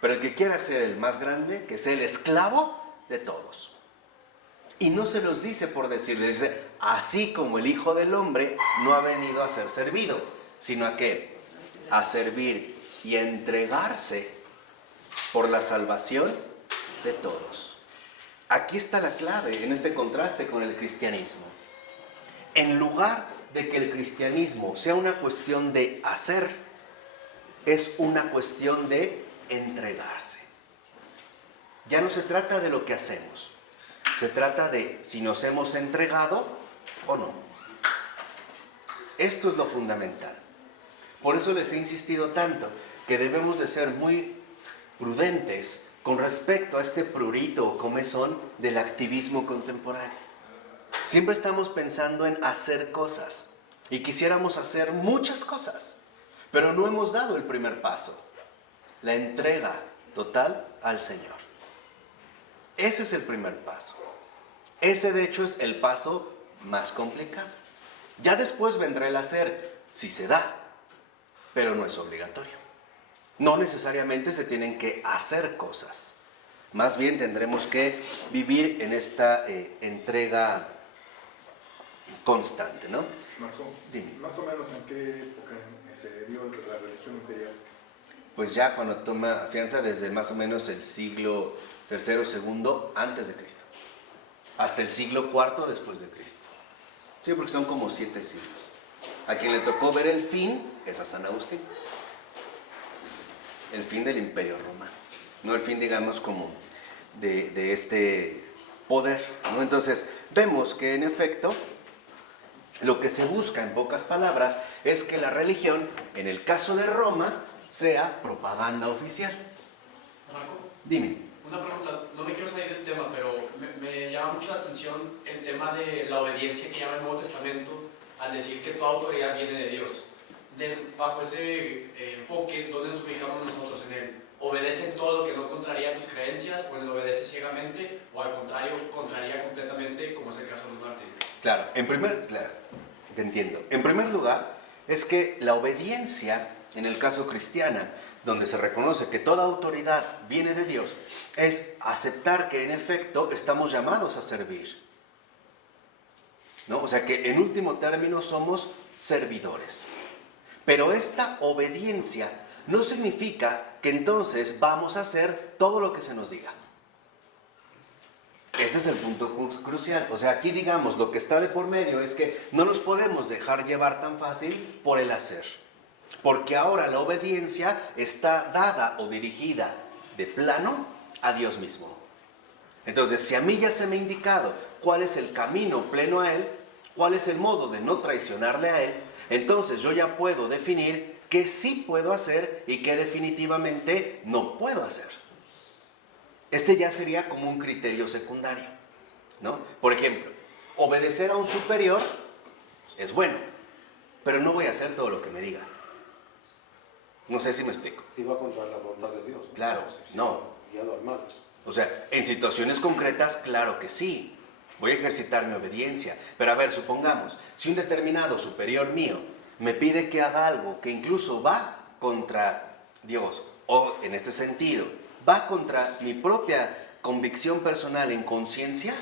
Pero el que quiera ser el más grande, que sea el esclavo de todos. Y no se los dice por decirles, dice, así como el Hijo del Hombre no ha venido a ser servido, sino a qué? A servir y a entregarse por la salvación de todos. Aquí está la clave en este contraste con el cristianismo. En lugar de que el cristianismo sea una cuestión de hacer, es una cuestión de entregarse. Ya no se trata de lo que hacemos, se trata de si nos hemos entregado o no. Esto es lo fundamental. Por eso les he insistido tanto que debemos de ser muy prudentes con respecto a este prurito o comezón del activismo contemporáneo. Siempre estamos pensando en hacer cosas y quisiéramos hacer muchas cosas, pero no hemos dado el primer paso, la entrega total al Señor. Ese es el primer paso. Ese de hecho es el paso más complicado. Ya después vendrá el hacer, si se da, pero no es obligatorio. No necesariamente se tienen que hacer cosas. Más bien tendremos que vivir en esta entrega constante, ¿no? Marco, Dime. más o menos en qué época se dio la religión imperial. Pues ya cuando toma fianza desde más o menos el siglo III o II antes de Cristo, hasta el siglo IV después de Cristo. Sí, porque son como 7 siglos. A quien le tocó ver el fin es a San Agustín. El fin del Imperio Romano. No el fin, digamos, como de este poder, ¿no? Entonces, vemos que en efecto, lo que se busca en pocas palabras es que la religión, en el caso de Roma, sea propaganda oficial. Marco, Dime. una pregunta, no me quiero salir del tema, pero me llama mucho la atención el tema de la obediencia que llama el Nuevo Testamento al decir que toda autoridad viene de Dios. Bajo ese enfoque, ¿dónde nos ubicamos nosotros? ¿En el obedece en todo lo que no contraría tus creencias o en el obedece ciegamente o al contrario, contraría completamente como es el caso de los mártires? Claro, te entiendo. En primer lugar, es que la obediencia, en el caso cristiana, donde se reconoce que toda autoridad viene de Dios, es aceptar que en efecto estamos llamados a servir, ¿no? O sea que en último término somos servidores. Pero esta obediencia no significa que entonces vamos a hacer todo lo que se nos diga. Este es el punto crucial. O sea, aquí digamos, lo que está de por medio es que no nos podemos dejar llevar tan fácil por el hacer. Porque ahora la obediencia está dada o dirigida de plano a Dios mismo. Entonces, si a mí ya se me ha indicado cuál es el camino pleno a Él, cuál es el modo de no traicionarle a Él, entonces yo ya puedo definir qué sí puedo hacer y qué definitivamente no puedo hacer. Este ya sería como un criterio secundario, ¿no? Por ejemplo, obedecer a un superior es bueno, pero no voy a hacer todo lo que me diga. No sé si me explico. Si va contra la voluntad de Dios, ¿no? Claro, no. Guiado al mal. O sea, en situaciones concretas, claro que sí. Voy a ejercitar mi obediencia. Pero a ver, supongamos, si un determinado superior mío me pide que haga algo que incluso va contra Dios, o en este sentido, va contra mi propia convicción personal en conciencia,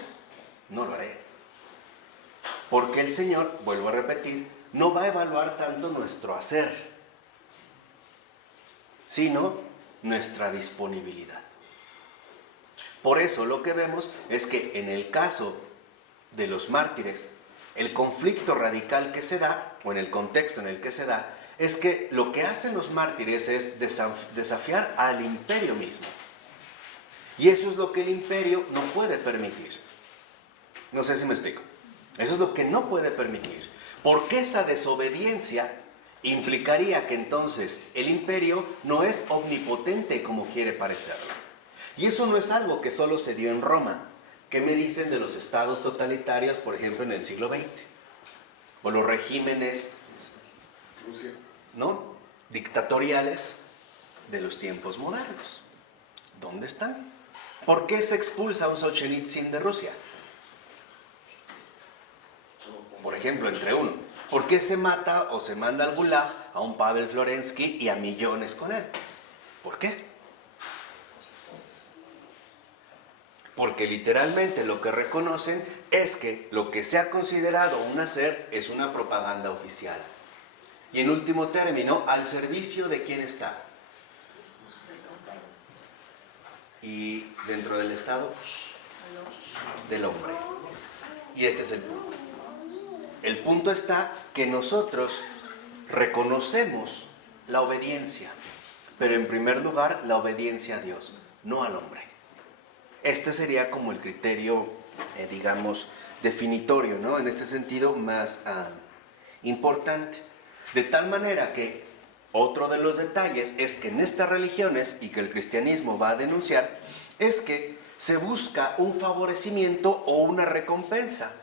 no lo haré. Porque el Señor, vuelvo a repetir, no va a evaluar tanto nuestro hacer, sino nuestra disponibilidad. Por eso lo que vemos es que en el caso de los mártires, el conflicto radical que se da, o en el contexto en el que se da, es que lo que hacen los mártires es desafiar al imperio mismo. Y eso es lo que el imperio no puede permitir. No sé si me explico. Eso es lo que no puede permitir. Porque esa desobediencia Implicaría que entonces el imperio no es omnipotente como quiere parecerlo. Y eso no es algo que solo se dio en Roma. ¿Qué me dicen de los estados totalitarios, por ejemplo, en el siglo XX? O los regímenes, Rusia. ¿no?, dictatoriales de los tiempos modernos. ¿Dónde están? ¿Por qué se expulsa a un Solzhenitsyn de Rusia? Por ejemplo, entre uno. ¿Por qué se mata o se manda al Gulag a un Pavel Florensky y a millones con él? ¿Por qué? Porque literalmente lo que reconocen es que lo que se ha considerado un hacer es una propaganda oficial. Y en último término, ¿al servicio de quién está? Y dentro del Estado, del hombre. Y este es el punto. El punto está que nosotros reconocemos la obediencia, pero en primer lugar la obediencia a Dios, no al hombre. Este sería como el criterio, digamos, definitorio, ¿no? En este sentido más importante. De tal manera que otro de los detalles es que en estas religiones, y que el cristianismo va a denunciar, es que se busca un favorecimiento o una recompensa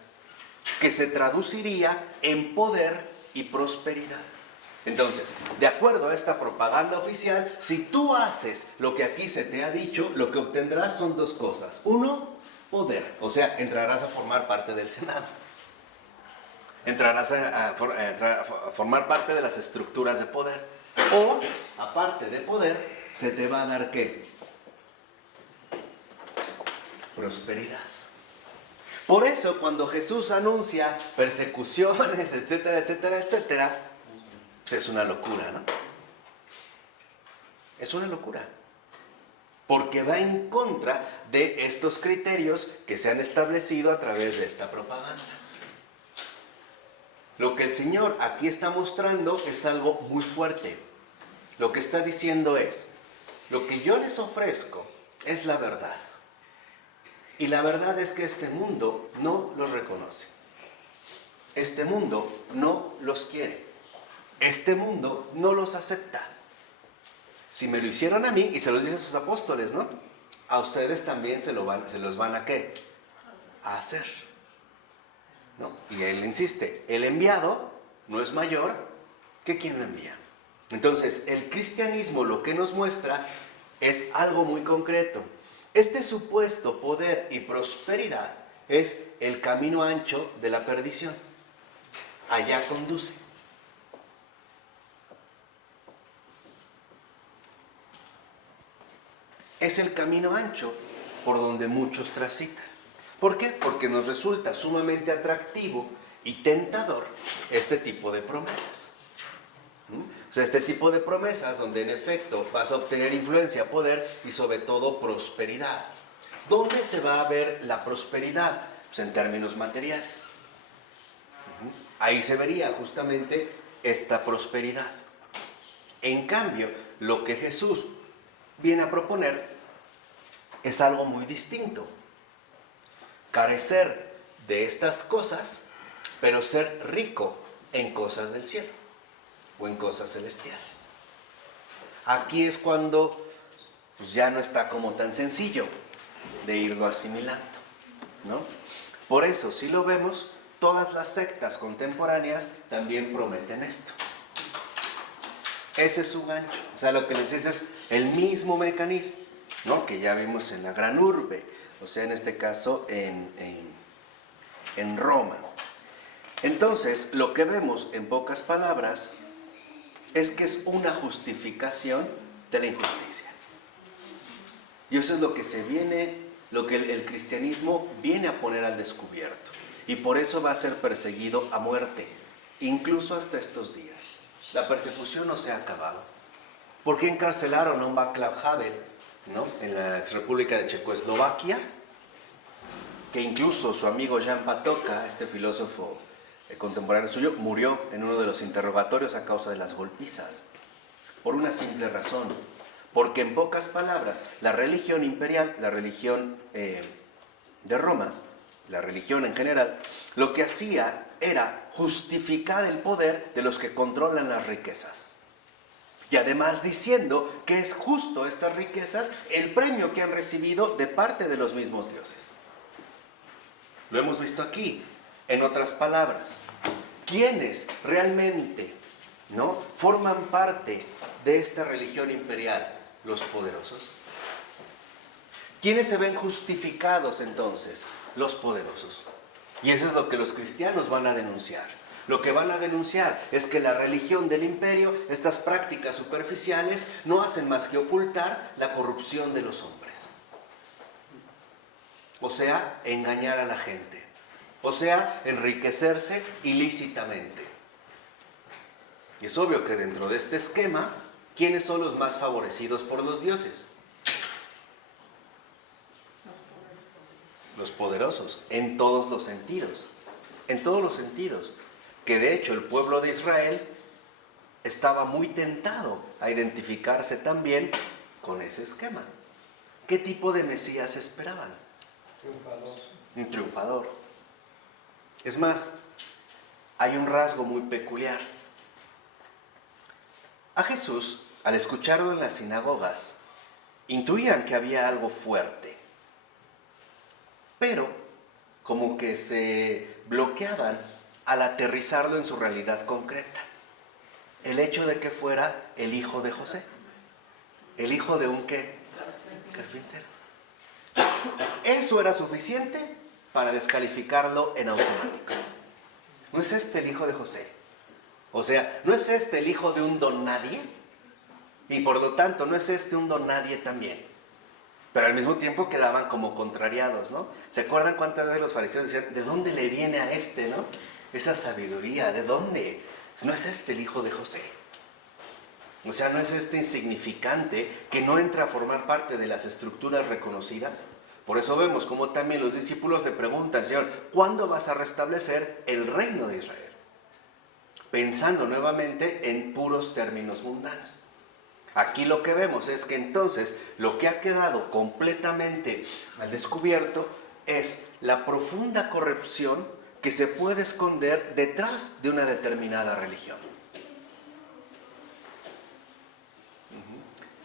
que se traduciría en poder y prosperidad. Entonces, de acuerdo a esta propaganda oficial, si tú haces lo que aquí se te ha dicho, lo que obtendrás son dos cosas. Uno, poder, o sea, entrarás a formar parte del Senado. Entrarás a formar parte de las estructuras de poder. O, aparte de poder, se te va a dar ¿qué? Prosperidad. Por eso, cuando Jesús anuncia persecuciones, etcétera, etcétera, etcétera, pues es una locura, ¿no? Es una locura. Porque va en contra de estos criterios que se han establecido a través de esta propaganda. Lo que el Señor aquí está mostrando es algo muy fuerte. Lo que está diciendo es, lo que yo les ofrezco es la verdad. Y la verdad es que este mundo no los reconoce. Este mundo no los quiere. Este mundo no los acepta. Si me lo hicieron a mí, y se los dice a sus apóstoles, ¿no? A ustedes también se los van a ¿qué? A hacer. ¿No? Y él insiste, el enviado no es mayor que quien lo envía. Entonces, el cristianismo lo que nos muestra es algo muy concreto. Este supuesto poder y prosperidad es el camino ancho de la perdición. Allá conduce. Es el camino ancho por donde muchos transitan. ¿Por qué? Porque nos resulta sumamente atractivo y tentador este tipo de promesas. O sea, este tipo de promesas donde en efecto vas a obtener influencia, poder y sobre todo prosperidad. ¿Dónde se va a ver la prosperidad? Pues en términos materiales. Ahí se vería justamente esta prosperidad. En cambio, lo que Jesús viene a proponer es algo muy distinto. Carecer de estas cosas, pero ser rico en cosas del cielo o en cosas celestiales. Aquí es cuando pues, ya no está como tan sencillo de irlo asimilando, ¿no? Por eso, si lo vemos, todas las sectas contemporáneas también prometen esto. Ese es su gancho. O sea, lo que les dice es el mismo mecanismo, ¿no? Que ya vimos en la gran urbe, o sea, en este caso en Roma. Entonces, lo que vemos en pocas palabras es que es una justificación de la injusticia. Y eso es lo que lo que el cristianismo viene a poner al descubierto. Y por eso va a ser perseguido a muerte, incluso hasta estos días. La persecución no se ha acabado. ¿Por qué encarcelaron a un Václav Havel, ¿no? En la exrepública de Checoslovaquia? Que incluso su amigo Jan Patočka, este filósofo contemporáneo suyo, murió en uno de los interrogatorios a causa de las golpizas. Por una simple razón. Porque en pocas palabras, la religión imperial, la religión de Roma, la religión en general, lo que hacía era justificar el poder de los que controlan las riquezas. Y además diciendo que es justo estas riquezas el premio que han recibido de parte de los mismos dioses. Lo hemos visto aquí. En otras palabras, ¿quiénes realmente, ¿no?, forman parte de esta religión imperial? Los poderosos. ¿Quiénes se ven justificados entonces? Los poderosos. Y eso es lo que los cristianos van a denunciar. Lo que van a denunciar es que la religión del imperio, estas prácticas superficiales, no hacen más que ocultar la corrupción de los hombres. O sea, engañar a la gente. O sea, enriquecerse ilícitamente. Y es obvio que dentro de este esquema, ¿quiénes son los más favorecidos por los dioses? Los poderosos, en todos los sentidos. En todos los sentidos. Que de hecho el pueblo de Israel estaba muy tentado a identificarse también con ese esquema. ¿Qué tipo de Mesías esperaban? Un triunfador. Es más, hay un rasgo muy peculiar. A Jesús, al escucharlo en las sinagogas, intuían que había algo fuerte, pero como que se bloqueaban al aterrizarlo en su realidad concreta. El hecho de que fuera el hijo de José. ¿El hijo de un qué? Carpintero. Eso era suficiente para descalificarlo en automático. ¿No es este el hijo de José? O sea, ¿no es este el hijo de un don nadie? Y por lo tanto, ¿no es este un don nadie también? Pero al mismo tiempo quedaban como contrariados, ¿no? ¿Se acuerdan cuántas veces los fariseos decían, ¿de dónde le viene a este, no? Esa sabiduría, ¿de dónde? ¿No es este el hijo de José? O sea, ¿no es este insignificante que no entra a formar parte de las estructuras reconocidas? Por eso vemos como también los discípulos le preguntan, Señor, ¿cuándo vas a restablecer el reino de Israel? Pensando nuevamente en puros términos mundanos. Aquí lo que vemos es que entonces lo que ha quedado completamente al descubierto es la profunda corrupción que se puede esconder detrás de una determinada religión.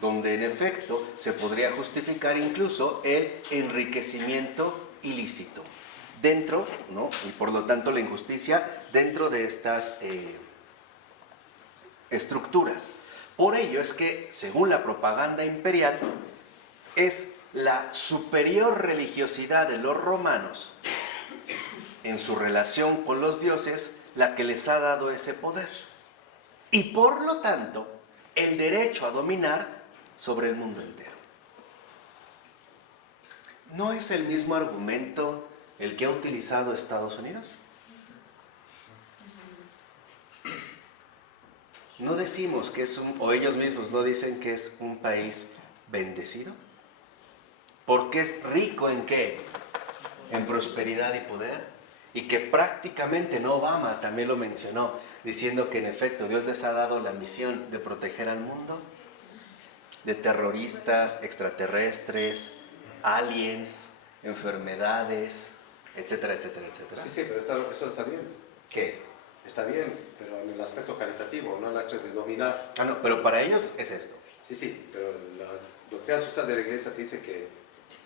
Donde en efecto se podría justificar incluso el enriquecimiento ilícito dentro, ¿no?, y por lo tanto la injusticia dentro de estas estructuras. Por ello es que, según la propaganda imperial, es la superior religiosidad de los romanos en su relación con los dioses la que les ha dado ese poder. Y por lo tanto, el derecho a dominar sobre el mundo entero. ¿No es el mismo argumento el que ha utilizado Estados Unidos? ¿No decimos que es o ellos mismos no dicen que es un país bendecido? Porque es rico ¿en qué? En prosperidad y poder. Y que prácticamente, no, Obama también lo mencionó, diciendo que en efecto Dios les ha dado la misión de proteger al mundo de terroristas, extraterrestres, aliens, enfermedades, etcétera, etcétera, etcétera. Sí, pero esto está bien. ¿Qué? Está bien, pero en el aspecto caritativo, no en el aspecto de dominar. Ah, no, pero para ellos es esto. Sí, pero la doctrina social de la iglesia dice que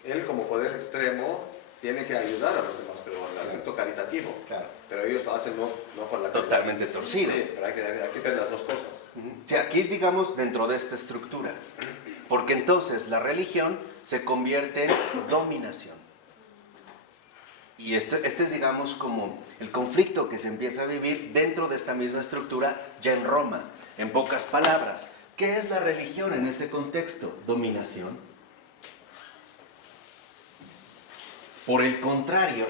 él como poder extremo tiene que ayudar a los demás, pero en el aspecto caritativo. Claro. Pero ellos lo hacen no por la Totalmente torcido. Sí, pero hay que ver las dos cosas. O sea, aquí digamos dentro de esta estructura, porque entonces la religión se convierte en dominación. Y este es digamos como el conflicto que se empieza a vivir dentro de esta misma estructura ya en Roma. En pocas palabras, ¿qué es la religión en este contexto? Dominación. Por el contrario,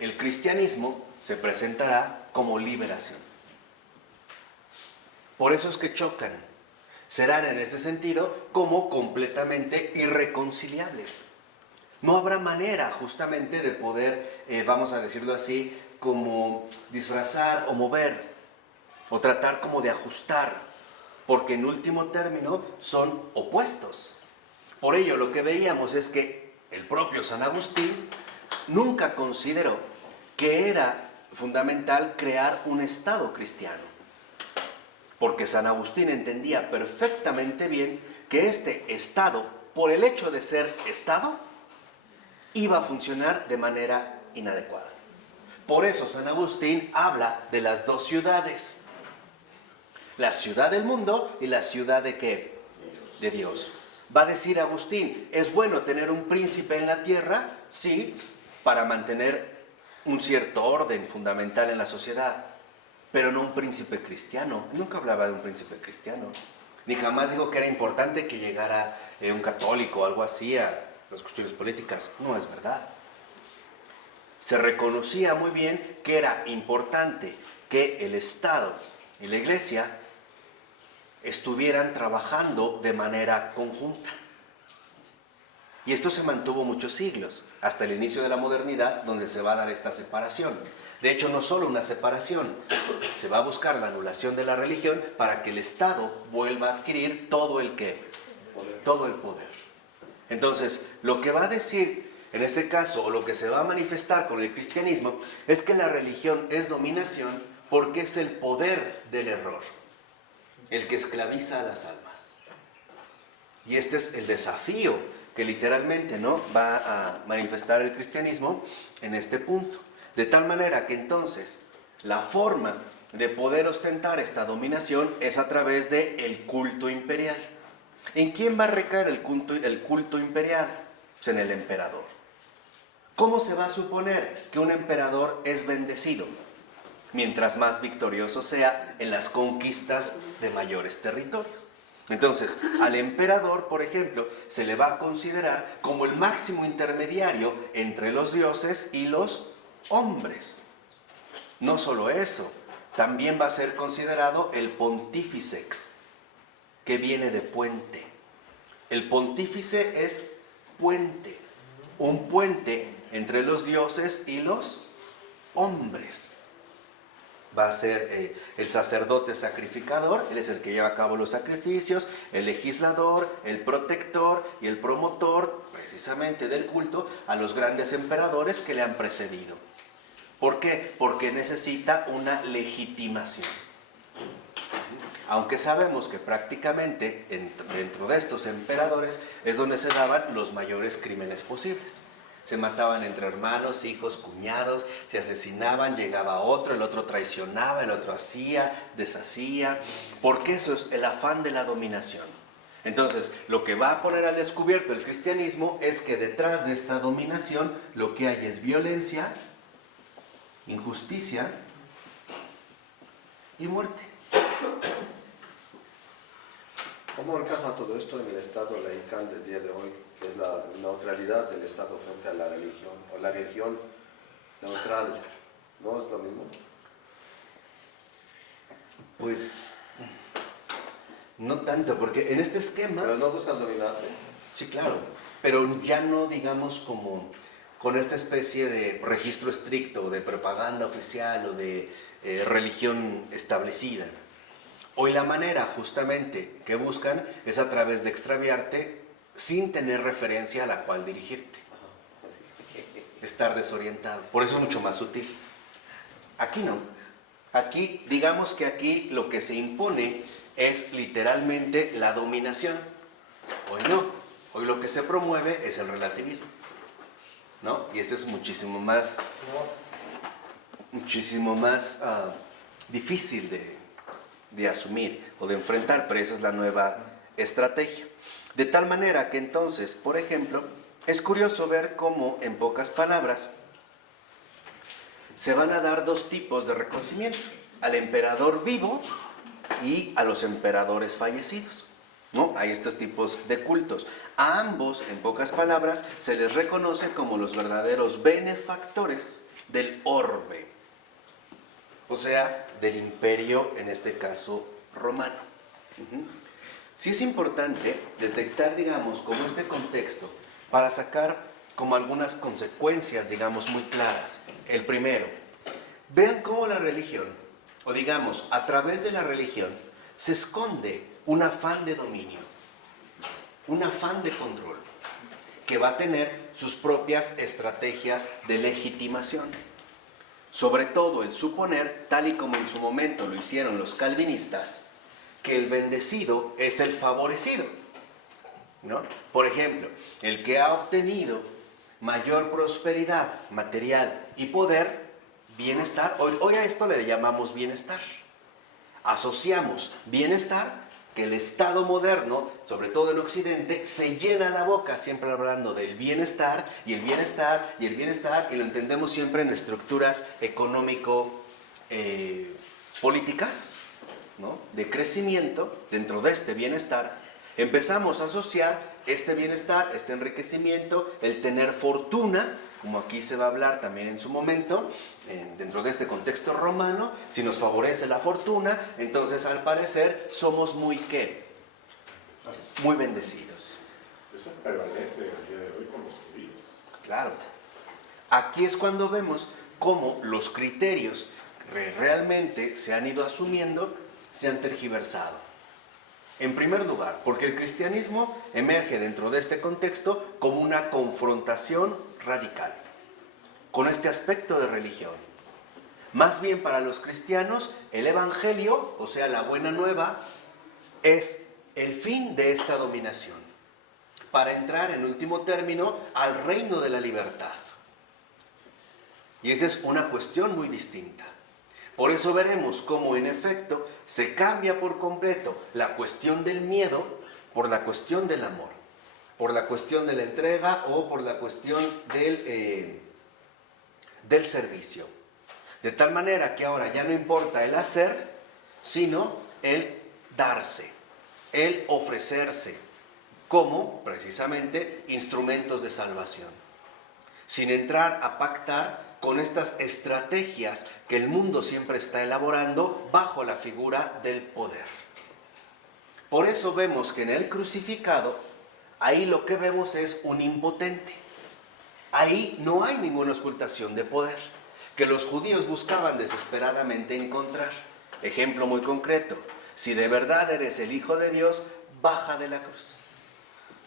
el cristianismo se presentará como liberación. Por eso es que chocan. Serán en ese sentido como completamente irreconciliables. No habrá manera justamente de poder, vamos a decirlo así, como disfrazar o mover o tratar como de ajustar, porque en último término son opuestos. Por ello lo que veíamos es que el propio San Agustín nunca consideró que era fundamental crear un Estado cristiano, porque San Agustín entendía perfectamente bien que este Estado, por el hecho de ser Estado, iba a funcionar de manera inadecuada. Por eso San Agustín habla de las dos ciudades, la ciudad del mundo y la ciudad de ¿qué? De Dios. Va a decir Agustín, ¿es bueno tener un príncipe en la tierra? Sí, para mantener un cierto orden fundamental en la sociedad, pero no un príncipe cristiano. Nunca hablaba de un príncipe cristiano, ni jamás dijo que era importante que llegara un católico o algo así a las cuestiones políticas. No es verdad. Se reconocía muy bien que era importante que el Estado y la Iglesia estuvieran trabajando de manera conjunta. Y esto se mantuvo muchos siglos, hasta el inicio de la modernidad, donde se va a dar esta separación. De hecho, no solo una separación, se va a buscar la anulación de la religión para que el Estado vuelva a adquirir todo el ¿qué? Todo el poder. Entonces, lo que va a decir en este caso, o lo que se va a manifestar con el cristianismo, es que la religión es dominación porque es el poder del error, el que esclaviza a las almas. Y este es el desafío que literalmente, ¿no?, va a manifestar el cristianismo en este punto. De tal manera que entonces la forma de poder ostentar esta dominación es a través del culto imperial. ¿En quién va a recaer el culto imperial? Pues en el emperador. ¿Cómo se va a suponer que un emperador es bendecido? Mientras más victorioso sea en las conquistas de mayores territorios. Entonces, al emperador, por ejemplo, se le va a considerar como el máximo intermediario entre los dioses y los hombres. No solo eso, también va a ser considerado el pontíficex, que viene de puente. El pontífice es puente, un puente entre los dioses y los hombres. Va a ser el sacerdote sacrificador, él es el que lleva a cabo los sacrificios, el legislador, el protector y el promotor, precisamente del culto, a los grandes emperadores que le han precedido. ¿Por qué? Porque necesita una legitimación. Aunque sabemos que prácticamente dentro de estos emperadores es donde se daban los mayores crímenes posibles. Se mataban entre hermanos, hijos, cuñados, se asesinaban, llegaba otro, el otro traicionaba, el otro hacía, deshacía, porque eso es el afán de la dominación. Entonces, lo que va a poner al descubierto el cristianismo es que detrás de esta dominación lo que hay es violencia, injusticia y muerte. ¿Cómo encaja todo esto en el estado laical del día de hoy, que es la neutralidad del Estado frente a la religión, o la religión neutral? ¿No es lo mismo? Pues, no tanto, porque en este esquema... ¿Pero no buscan dominarte? Sí, claro, pero ya no, digamos, como con esta especie de registro estricto, de propaganda oficial o de religión establecida. Hoy la manera justamente que buscan es a través de extraviarte sin tener referencia a la cual dirigirte. Estar desorientado. Por eso es mucho más sutil. Aquí no. Aquí, digamos que aquí lo que se impone es literalmente la dominación. Hoy no. Hoy lo que se promueve es el relativismo, ¿no? Y este es muchísimo más difícil de asumir o de enfrentar, pero esa es la nueva estrategia. De tal manera que entonces, por ejemplo, es curioso ver cómo, en pocas palabras, se van a dar dos tipos de reconocimiento: al emperador vivo y a los emperadores fallecidos, ¿no? Hay estos tipos de cultos. A ambos, en pocas palabras, se les reconoce como los verdaderos benefactores del orbe, o sea, del imperio, en este caso, romano. Sí es importante detectar, digamos, como este contexto para sacar como algunas consecuencias, digamos, muy claras. El primero, vean cómo la religión, o digamos, a través de la religión, se esconde un afán de dominio, un afán de control, que va a tener sus propias estrategias de legitimación. sobre todo el suponer, tal y como en su momento lo hicieron los calvinistas, que el bendecido es el favorecido, ¿no? Por ejemplo, el que ha obtenido mayor prosperidad material y poder, bienestar, hoy a esto le llamamos bienestar. Asociamos bienestar, que el Estado moderno, sobre todo en Occidente, se llena la boca siempre hablando del bienestar y el bienestar y el bienestar, y lo entendemos siempre en estructuras económico-políticas, ¿no? De crecimiento. Dentro de este bienestar empezamos a asociar este bienestar, este enriquecimiento, el tener fortuna, como aquí se va a hablar también en su momento, dentro de este contexto romano. Si nos favorece la fortuna, entonces al parecer somos muy ¿qué? Muy bendecidos. Eso prevalece el día de hoy con los judíos. Claro. Aquí es cuando vemos cómo los criterios que realmente se han ido asumiendo se han tergiversado. En primer lugar, porque el cristianismo emerge dentro de este contexto como una confrontación radical con este aspecto de religión. Más bien para los cristianos, el evangelio, o sea, la buena nueva, es el fin de esta dominación, para entrar en último término al reino de la libertad. Y esa es una cuestión muy distinta. Por eso veremos cómo en efecto se cambia por completo la cuestión del miedo por la cuestión del amor, por la cuestión de la entrega o por la cuestión del servicio. De tal manera que ahora ya no importa el hacer, sino el darse, el ofrecerse como precisamente instrumentos de salvación, sin entrar a pactar con estas estrategias que el mundo siempre está elaborando bajo la figura del poder. Por eso vemos que en el crucificado, ahí lo que vemos es un impotente. Ahí no hay ninguna ocultación de poder, que los judíos buscaban desesperadamente encontrar. Ejemplo muy concreto: si de verdad eres el Hijo de Dios, baja de la cruz.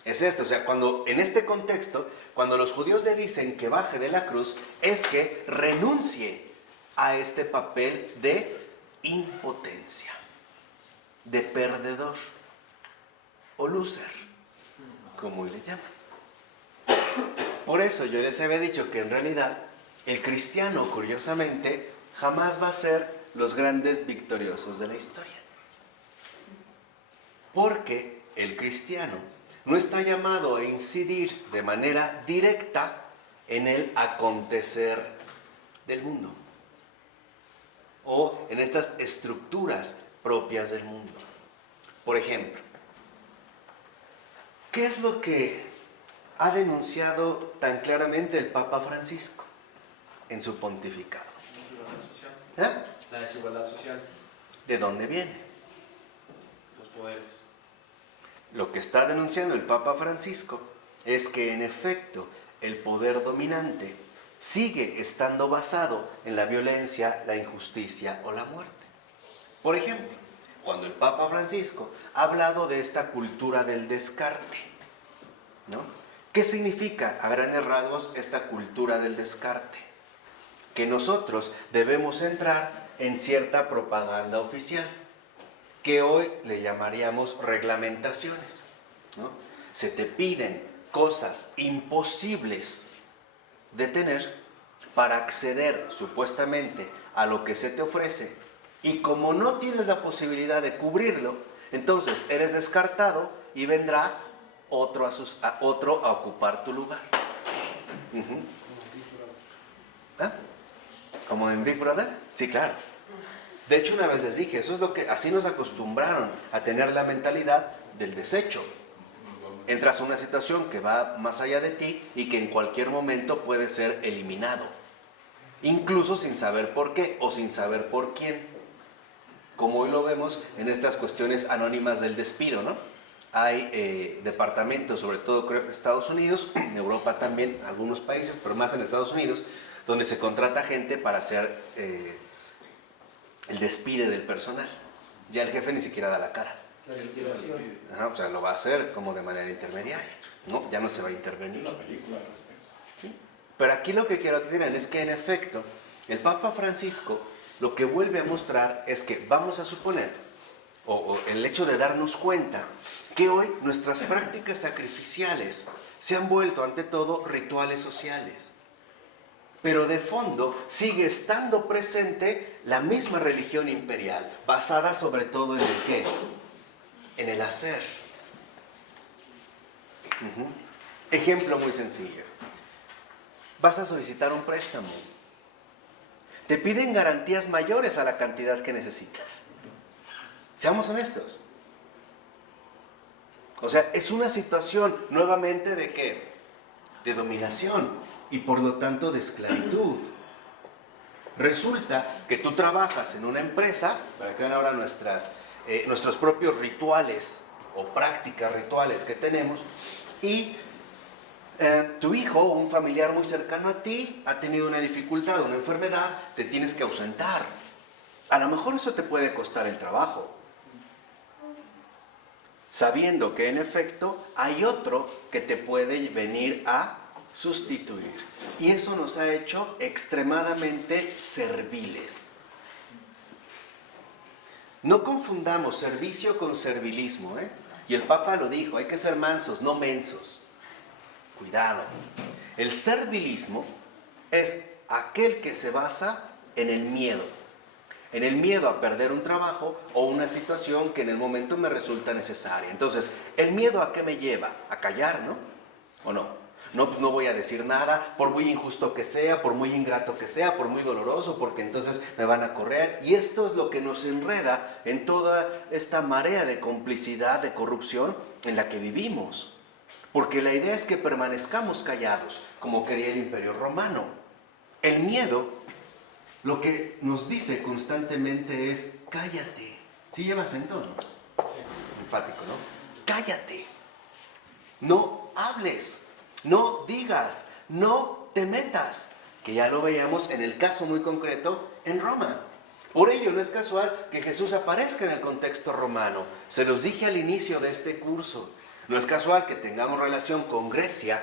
Es esto, o sea, cuando en este contexto, cuando los judíos le dicen que baje de la cruz, es que renuncie a este papel de impotencia, de perdedor o loser, como le llaman. Por eso yo les había dicho que en realidad el cristiano, curiosamente, jamás va a ser los grandes victoriosos de la historia. Porque el cristiano no está llamado a incidir de manera directa en el acontecer del mundo o en estas estructuras propias del mundo. Por ejemplo, ¿qué es lo que ha denunciado tan claramente el Papa Francisco en su pontificado? La desigualdad social, ¿De dónde viene? los poderes. Lo que está denunciando el Papa Francisco es que en efecto el poder dominante sigue estando basado en la violencia, la injusticia o la muerte. Por ejemplo, cuando el Papa Francisco ha hablado de esta cultura del descarte, ¿no? ¿Qué significa a grandes rasgos esta cultura del descarte? Que nosotros debemos entrar en cierta propaganda oficial, que hoy le llamaríamos reglamentaciones, ¿no? Se te piden cosas imposibles de tener para acceder supuestamente a lo que se te ofrece, y como no tienes la posibilidad de cubrirlo, entonces eres descartado y vendrá otro a ocupar tu lugar. ¿Ah? ¿Como en Big Brother? Sí, claro. De hecho, una vez les dije, eso es lo que así nos acostumbraron a tener la mentalidad del desecho. Entras a una situación que va más allá de ti y que en cualquier momento puede ser eliminado, incluso sin saber por qué o sin saber por quién, como hoy lo vemos en estas cuestiones anónimas del despido, ¿no? Hay departamentos, sobre todo creo en Estados Unidos, en Europa también, algunos países, pero más en Estados Unidos, donde se contrata gente para hacer el despide del personal. Ya el jefe ni siquiera da la cara. La liquidación. Ajá, o sea, lo va a hacer como de manera intermediaria, ¿no? Ya no se va a intervenir. Una película al respecto. Pero aquí lo que quiero que digan es que en efecto El Papa Francisco lo que vuelve a mostrar es que vamos a suponer, o el hecho de darnos cuenta, que hoy nuestras prácticas sacrificiales se han vuelto ante todo rituales sociales. Pero de fondo sigue estando presente la misma religión imperial, basada sobre todo en el qué, en el hacer. Ejemplo muy sencillo. Vas a solicitar un préstamo. Te piden garantías mayores a la cantidad que necesitas. Seamos honestos. O sea, es una situación nuevamente de ¿qué? De dominación y por lo tanto de esclavitud. Resulta que tú trabajas en una empresa, para que vean ahora nuestros propios rituales o prácticas rituales que tenemos, y tu hijo o un familiar muy cercano a ti ha tenido una dificultad, una enfermedad, te tienes que ausentar. A lo mejor eso te puede costar el trabajo, sabiendo que en efecto hay otro que te puede venir a sustituir. Y eso nos ha hecho extremadamente serviles. No confundamos servicio con servilismo, ¿eh? Y el Papa lo dijo, hay que ser mansos, no mensos. Cuidado. El servilismo es aquel que se basa en el miedo. En el miedo a perder un trabajo o una situación que en el momento me resulta necesaria. Entonces, ¿el miedo a qué me lleva? A callar, ¿no? ¿O no? No, pues no voy a decir nada, por muy injusto que sea, por muy ingrato que sea, por muy doloroso, porque entonces me van a correr. Y esto es lo que nos enreda en toda esta marea de complicidad, de corrupción en la que vivimos. Porque la idea es que permanezcamos callados, como quería el Imperio Romano. El miedo, lo que nos dice constantemente es, cállate. ¿Sí lleva acento, no? Enfático, ¿no? Cállate. No hables. No digas, no te metas, que ya lo veíamos en el caso muy concreto en Roma. Por ello no es casual que Jesús aparezca en el contexto romano. Se los dije al inicio de este curso. No es casual que tengamos relación con Grecia,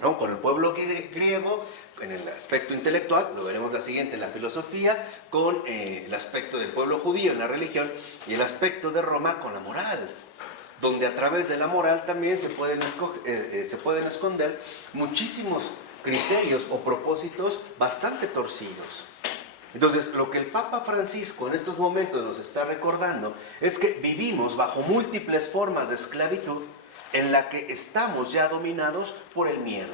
¿no? Con el pueblo griego, en el aspecto intelectual, lo veremos la siguiente en la filosofía, con el aspecto del pueblo judío en la religión y el aspecto de Roma con la moral, donde a través de la moral también se pueden esconder muchísimos criterios o propósitos bastante torcidos. Entonces, lo que el Papa Francisco en estos momentos nos está recordando es que vivimos bajo múltiples formas de esclavitud en la que estamos ya dominados por el miedo.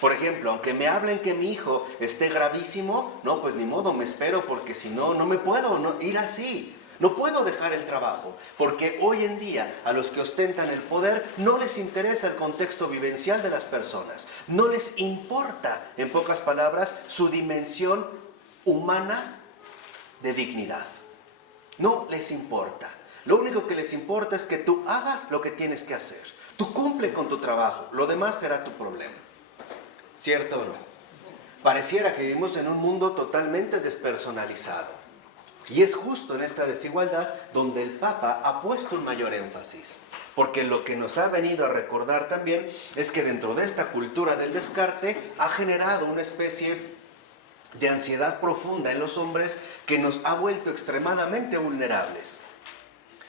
Por ejemplo, aunque me hablen que mi hijo esté gravísimo, no, pues ni modo, me espero porque si no, no me puedo ir así. No puedo dejar el trabajo, porque hoy en día a los que ostentan el poder no les interesa el contexto vivencial de las personas. No les importa, en pocas palabras, su dimensión humana de dignidad. No les importa. Lo único que les importa es que tú hagas lo que tienes que hacer. Tú cumple con tu trabajo, lo demás será tu problema. ¿Cierto o no? Pareciera que vivimos en un mundo totalmente despersonalizado. Y es justo en esta desigualdad donde el Papa ha puesto un mayor énfasis. Porque lo que nos ha venido a recordar también es que dentro de esta cultura del descarte ha generado una especie de ansiedad profunda en los hombres que nos ha vuelto extremadamente vulnerables.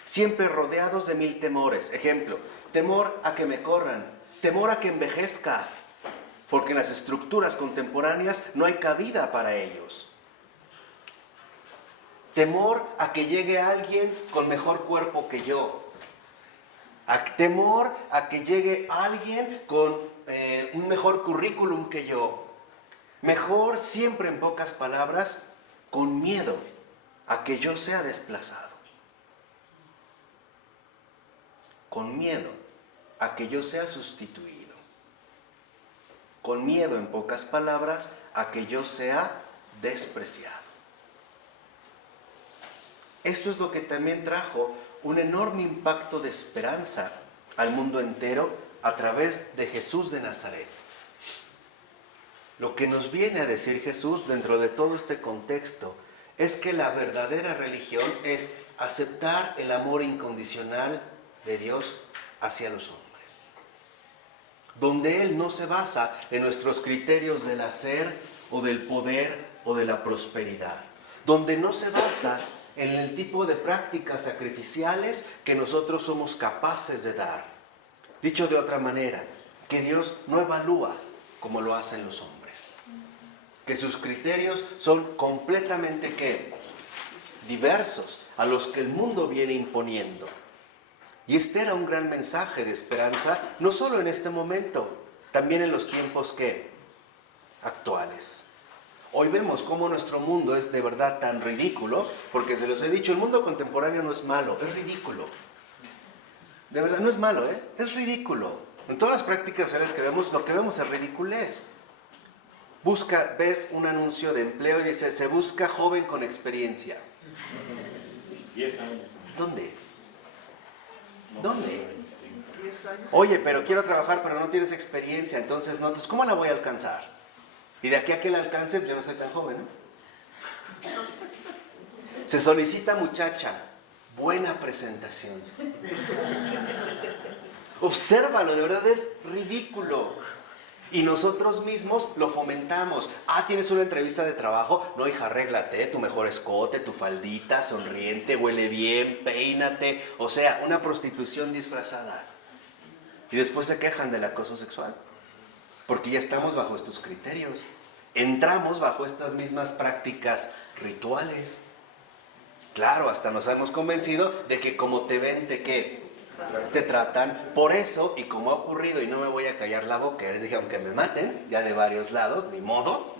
Siempre rodeados de mil temores. Ejemplo, temor a que me corran, temor a que envejezca, porque en las estructuras contemporáneas no hay cabida para ellos. Temor a que llegue alguien con mejor cuerpo que yo. Temor a que llegue alguien con un mejor currículum que yo. Mejor, siempre en pocas palabras, con miedo a que yo sea desplazado. Con miedo a que yo sea sustituido. Con miedo, en pocas palabras, a que yo sea despreciado. Esto es lo que también trajo un enorme impacto de esperanza al mundo entero a través de Jesús de Nazaret. Lo que nos viene a decir Jesús dentro de todo este contexto es que la verdadera religión es aceptar el amor incondicional de Dios hacia los hombres. Donde Él no se basa en nuestros criterios del hacer o del poder o de la prosperidad, donde no se basa en el tipo de prácticas sacrificiales que nosotros somos capaces de dar. Dicho de otra manera, que Dios no evalúa como lo hacen los hombres. Que sus criterios son completamente, ¿qué? Diversos a los que el mundo viene imponiendo. Y este era un gran mensaje de esperanza, no solo en este momento, también en los tiempos, ¿qué? Actuales. Hoy vemos cómo nuestro mundo es de verdad tan ridículo, porque se los he dicho, el mundo contemporáneo no es malo, es ridículo. De verdad, no es malo, es ridículo. En todas las prácticas sociales que vemos, lo que vemos es ridiculez. Ves un anuncio de empleo y dice, se busca joven con experiencia. 10 años. ¿Dónde? No, ¿Dónde? 10 años. Oye, pero quiero trabajar, pero no tienes experiencia, entonces no. Entonces, ¿cómo la voy a alcanzar? Y de aquí a que la alcance, yo no soy tan joven, ¿no? Se solicita, muchacha, buena presentación. Obsérvalo, de verdad es ridículo. Y nosotros mismos lo fomentamos. ¿Tienes una entrevista de trabajo? No, hija, arréglate, tu mejor escote, tu faldita, sonriente, huele bien, peínate. O sea, una prostitución disfrazada. Y después se quejan del acoso sexual. Porque ya estamos bajo estos criterios. Entramos bajo estas mismas prácticas rituales. Claro, hasta nos hemos convencido de que como te ven, te tratan. Por eso, y como ha ocurrido, y no me voy a callar la boca, les dije, aunque me maten, ya de varios lados, ni modo.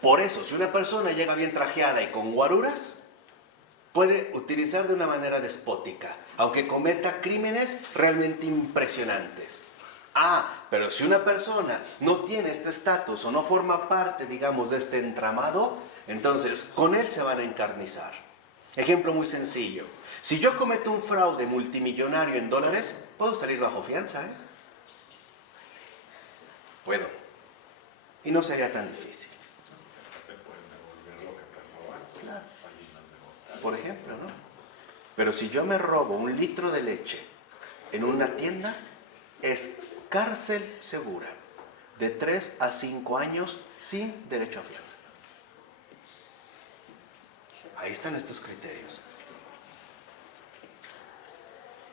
Por eso, si una persona llega bien trajeada y con guaruras, puede utilizar de una manera despótica, aunque cometa crímenes realmente impresionantes. Pero si una persona no tiene este estatus o no forma parte, digamos, de este entramado, entonces con él se van a encarnizar. Ejemplo muy sencillo. Si yo cometo un fraude multimillonario en dólares, puedo salir bajo fianza, Puedo. Y no sería tan difícil. Te pueden devolver lo que te robaste. Claro. Salinas de Por ejemplo, ¿no? Pero si yo me robo 1 litro de leche en una tienda, es cárcel segura, de 3 a 5 años sin derecho a fianza. Ahí están estos criterios.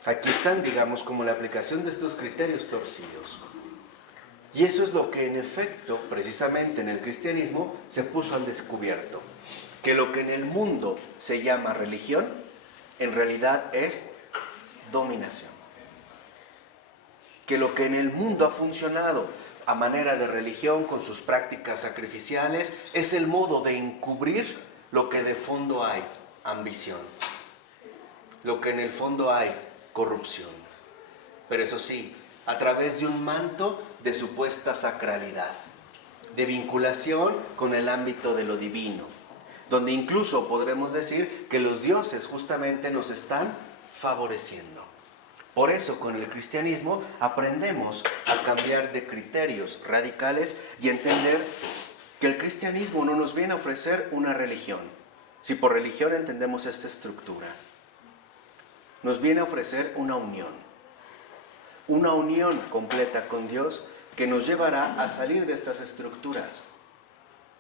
Aquí están, digamos, como la aplicación de estos criterios torcidos. Y eso es lo que en efecto, precisamente en el cristianismo, se puso al descubierto. Que lo que en el mundo se llama religión, en realidad es dominación. Que lo que en el mundo ha funcionado a manera de religión con sus prácticas sacrificiales es el modo de encubrir lo que de fondo hay, ambición. Lo que en el fondo hay, corrupción. Pero eso sí, a través de un manto de supuesta sacralidad, de vinculación con el ámbito de lo divino, donde incluso podremos decir que los dioses justamente nos están favoreciendo. Por eso con el cristianismo aprendemos a cambiar de criterios radicales y entender que el cristianismo no nos viene a ofrecer una religión. Si por religión entendemos esta estructura, nos viene a ofrecer una unión completa con Dios que nos llevará a salir de estas estructuras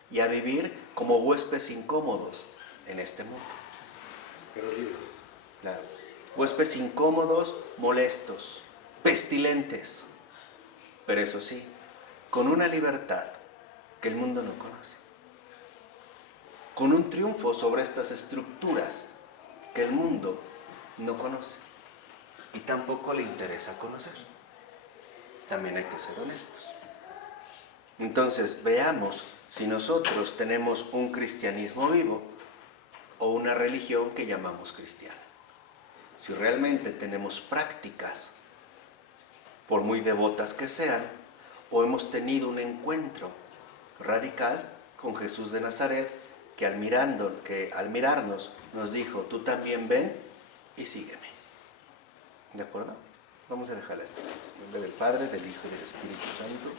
y a vivir como huéspedes incómodos en este mundo. Pero libres. Claro. Huéspedes incómodos, molestos, pestilentes, pero eso sí, con una libertad que el mundo no conoce. Con un triunfo sobre estas estructuras que el mundo no conoce y tampoco le interesa conocer. También hay que ser honestos. Entonces, veamos si nosotros tenemos un cristianismo vivo o una religión que llamamos cristiana. Si realmente tenemos prácticas, por muy devotas que sean, o hemos tenido un encuentro radical con Jesús de Nazaret, que al mirarnos nos dijo, tú también ven y sígueme. ¿De acuerdo? Vamos a dejarla hasta ahí. En nombre del Padre, del Hijo y del Espíritu Santo.